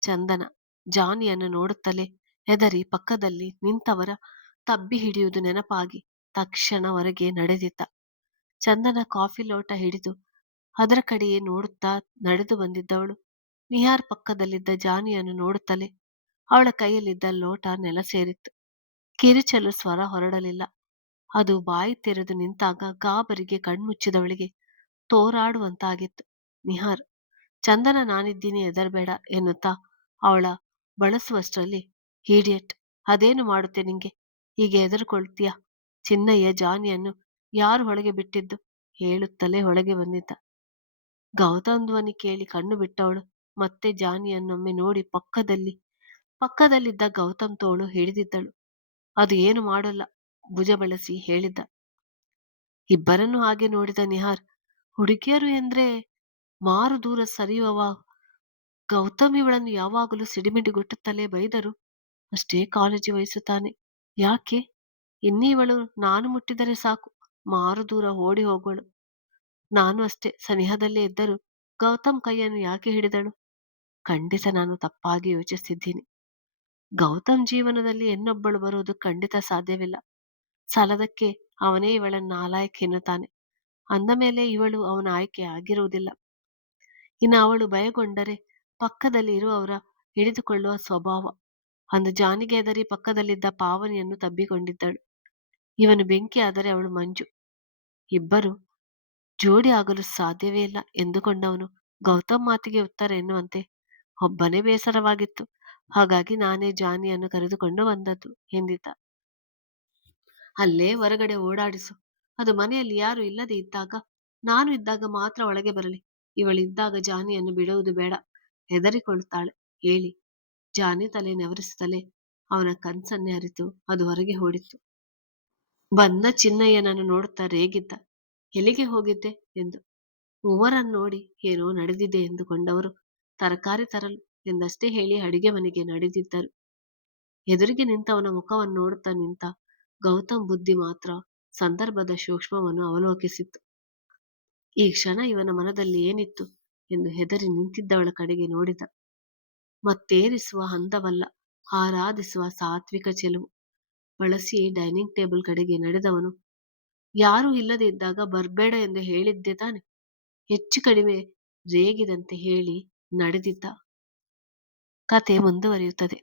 ಚಂದನ ಜಾನಿಯನ್ನು ನೋಡುತ್ತಲೇ ಹೆದರಿ ಪಕ್ಕದಲ್ಲಿ ನಿಂತವರ ತಬ್ಬಿ ಹಿಡಿಯುವುದು ನೆನಪಾಗಿ ತಕ್ಷಣ ಹೊರಗೆ ನಡೆದಿದ್ದ. ಚಂದನ ಕಾಫಿ ಲೋಟ ಹಿಡಿದು ಅದರ ಕಡೆಯೇ ನೋಡುತ್ತಾ ನಡೆದು ಬಂದಿದ್ದವಳು ನಿಹಾರ್ ಪಕ್ಕದಲ್ಲಿದ್ದ ಜಾನಿಯನ್ನು ನೋಡುತ್ತಲೇ ಅವಳ ಕೈಯಲ್ಲಿದ್ದ ಲೋಟ ನೆಲ ಸೇರಿತ್ತು. ಕಿರುಚಲು ಸ್ವರ ಹೊರಡಲಿಲ್ಲ. ಅದು ಬಾಯಿ ತೆರೆದು ನಿಂತಾಗ ಗಾಬರಿಗೆ ಕಣ್ಮುಚ್ಚಿದವಳಿಗೆ ತೋರಾಡುವಂತಾಗಿತ್ತು. ನಿಹಾರ್, ಚಂದನ ನಾನಿದ್ದೀನಿ ಹೆದರ್ಬೇಡ ಎನ್ನುತ್ತಾ ಅವಳ ಬಳಸುವಷ್ಟರಲ್ಲಿ, ಹೀಡಿಯಟ್, ಅದೇನು ಮಾಡುತ್ತೆ ನಿಂಗೆ, ಹೀಗೆ ಹೆದರ್ಕೊಳ್ತೀಯ? ಚಿನ್ನಯ್ಯ ಜಾನಿಯನ್ನು ಯಾರು ಒಳಗೆ ಬಿಟ್ಟಿದ್ದು ಹೇಳುತ್ತಲೇ ಒಳಗೆ ಬಂದಿದ್ದ. ಗೌತಮ್ ಧ್ವನಿ ಕೇಳಿ ಕಣ್ಣು ಬಿಟ್ಟವಳು ಮತ್ತೆ ಜಾನಿಯನ್ನೊಮ್ಮೆ ನೋಡಿ ಪಕ್ಕದಲ್ಲಿದ್ದ ಗೌತಮ್ ತೋಳು ಹಿಡಿದಿದ್ದಳು. ಅದು ಏನು ಮಾಡೋಲ್ಲ, ಭುಜ ಬಳಸಿ ಹೇಳಿದ್ದ. ಇಬ್ಬರನ್ನು ಹಾಗೆ ನೋಡಿದ ನಿಹಾರ್, ಹುಡುಗಿಯರು ಎಂದ್ರೆ ಮಾರು ದೂರ ಸರಿಯುವವ ಗೌತಮ್ ಇವಳನ್ನು ಯಾವಾಗಲೂ ಸಿಡಿಮಿಡಿಗುಟ್ಟುತ್ತಲೇ ಬೈದರು ಅಷ್ಟೇ ಕಾಳಜಿ ವಹಿಸುತ್ತಾನೆ. ಯಾಕೆ? ಇನ್ನೀವಳು ನಾನು ಮುಟ್ಟಿದರೆ ಸಾಕು ಮಾರು ದೂರ ಓಡಿ ಹೋಗೋಳು. ನಾನು ಅಷ್ಟೇ ಸನಿಹದಲ್ಲೇ ಇದ್ದರೂ ಗೌತಮ್ ಕೈಯನ್ನು ಯಾಕೆ ಹಿಡಿದಳು? ಖಂಡಿತ ನಾನು ತಪ್ಪಾಗಿ ಯೋಚಿಸ್ತಿದ್ದೀನಿ. ಗೌತಮ್ ಜೀವನದಲ್ಲಿ ಹೆಣ್ಣೊಬ್ಬಳು ಬರುವುದು ಖಂಡಿತ ಸಾಧ್ಯವಿಲ್ಲ. ಸಲದಕ್ಕೆ ಅವನೇ ಇವಳನ್ನು ನಾಲಾಯಕ್ ಎನ್ನುತ್ತಾನೆ. ಅಂದ ಮೇಲೆ ಇವಳು ಅವನ ಆಯ್ಕೆ ಆಗಿರುವುದಿಲ್ಲ. ಇನ್ನು ಅವಳು ಭಯಗೊಂಡರೆ ಪಕ್ಕದಲ್ಲಿ ಇರುವವರ ಹಿಡಿದುಕೊಳ್ಳುವ ಸ್ವಭಾವ. ಅಂದು ಜಾನಿಗೆ ಹೆದರಿ ಪಕ್ಕದಲ್ಲಿದ್ದ ಪಾವನಿಯನ್ನು ತಬ್ಬಿಕೊಂಡಿದ್ದಳು. ಇವನು ಬೆಂಕಿ ಆದರೆ ಅವಳು ಮಂಜು. ಇಬ್ಬರು ಜೋಡಿ ಆಗಲು ಸಾಧ್ಯವೇ ಇಲ್ಲ ಎಂದುಕೊಂಡವನು ಗೌತಮ್ ಮಾತಿಗೆ ಉತ್ತರ ಎನ್ನುವಂತೆ, ಒಬ್ಬನೇ ಬೇಸರವಾಗಿತ್ತು, ಹಾಗಾಗಿ ನಾನೇ ಜಾನಿಯನ್ನು ಕರೆದುಕೊಂಡು ಬಂದದ್ದು ಎಂದಿದ್ದ. ಅಲ್ಲೇ ಹೊರಗಡೆ ಓಡಾಡಿಸು. ಅದು ಮನೆಯಲ್ಲಿ ಯಾರು ಇಲ್ಲದೆ ಇದ್ದಾಗ, ನಾನು ಇದ್ದಾಗ ಮಾತ್ರ ಒಳಗೆ ಬರಲಿ. ಇವಳಿದ್ದಾಗ ಜಾನಿಯನ್ನು ಬಿಡುವುದು ಬೇಡ, ಹೆದರಿಕೊಳ್ಳುತ್ತಾಳೆ ಹೇಳಿ ಜಾನಿ ತಲೆ ನೆವರಿಸುತ್ತಲೇ ಅವನ ಕನ್ಸನ್ನೇ ಅರಿತು ಅದು ಹೊರಗೆ ಓಡಿತ್ತು. ಬಂದ ಚಿನ್ನಯ್ಯನನ್ನು ನೋಡುತ್ತಾ ರೇಗಿದ್ದ. ಎಲ್ಲಿಗೆ ಹೋಗಿದ್ದೆ ಎಂದು. ಮೂವರನ್ನು ನೋಡಿ ಏನೋ ನಡೆದಿದೆ ಎಂದುಕೊಂಡವರು ತರಕಾರಿ ತರಲು ಎಂದಷ್ಟೇ ಹೇಳಿ ಅಡಿಗೆ ಮನೆಗೆ ನಡೆದಿದ್ದರು. ಎದುರಿಗೆ ನಿಂತವನ ಮುಖವನ್ನು ನೋಡುತ್ತಾ ನಿಂತ ಗೌತಮ್ ಬುದ್ಧಿ ಮಾತ್ರ ಸಂದರ್ಭದ ಸೂಕ್ಷ್ಮವನ್ನು ಅವಲೋಕಿಸಿತ್ತು. ಈ ಕ್ಷಣ ಇವನ ಮನದಲ್ಲಿ ಏನಿತ್ತು ಎಂದು ಹೆದರಿ ನಿಂತಿದ್ದವಳ ಕಡೆಗೆ ನೋಡಿದ. ಮತ್ತೇರಿಸುವ ಹಂದವಲ್ಲ, ಆರಾಧಿಸುವ ಸಾತ್ವಿಕ ಚೆಲುವು. ಬಳಸಿ ಡೈನಿಂಗ್ ಟೇಬಲ್ ಕಡೆಗೆ ನಡೆದವನು ಯಾರೂ ಇಲ್ಲದೆ ಇದ್ದಾಗ ಬರ್ಬೇಡ ಎಂದು ಹೇಳಿದ್ದೆ ತಾನೆ. ಹೆಚ್ಚು ಕಡಿಮೆ ರೇಗಿದಂತೆ ಹೇಳಿ ನಡೆದಿದ್ದ. ಕತೆ ಮುಂದುವರಿಯುತ್ತದೆ.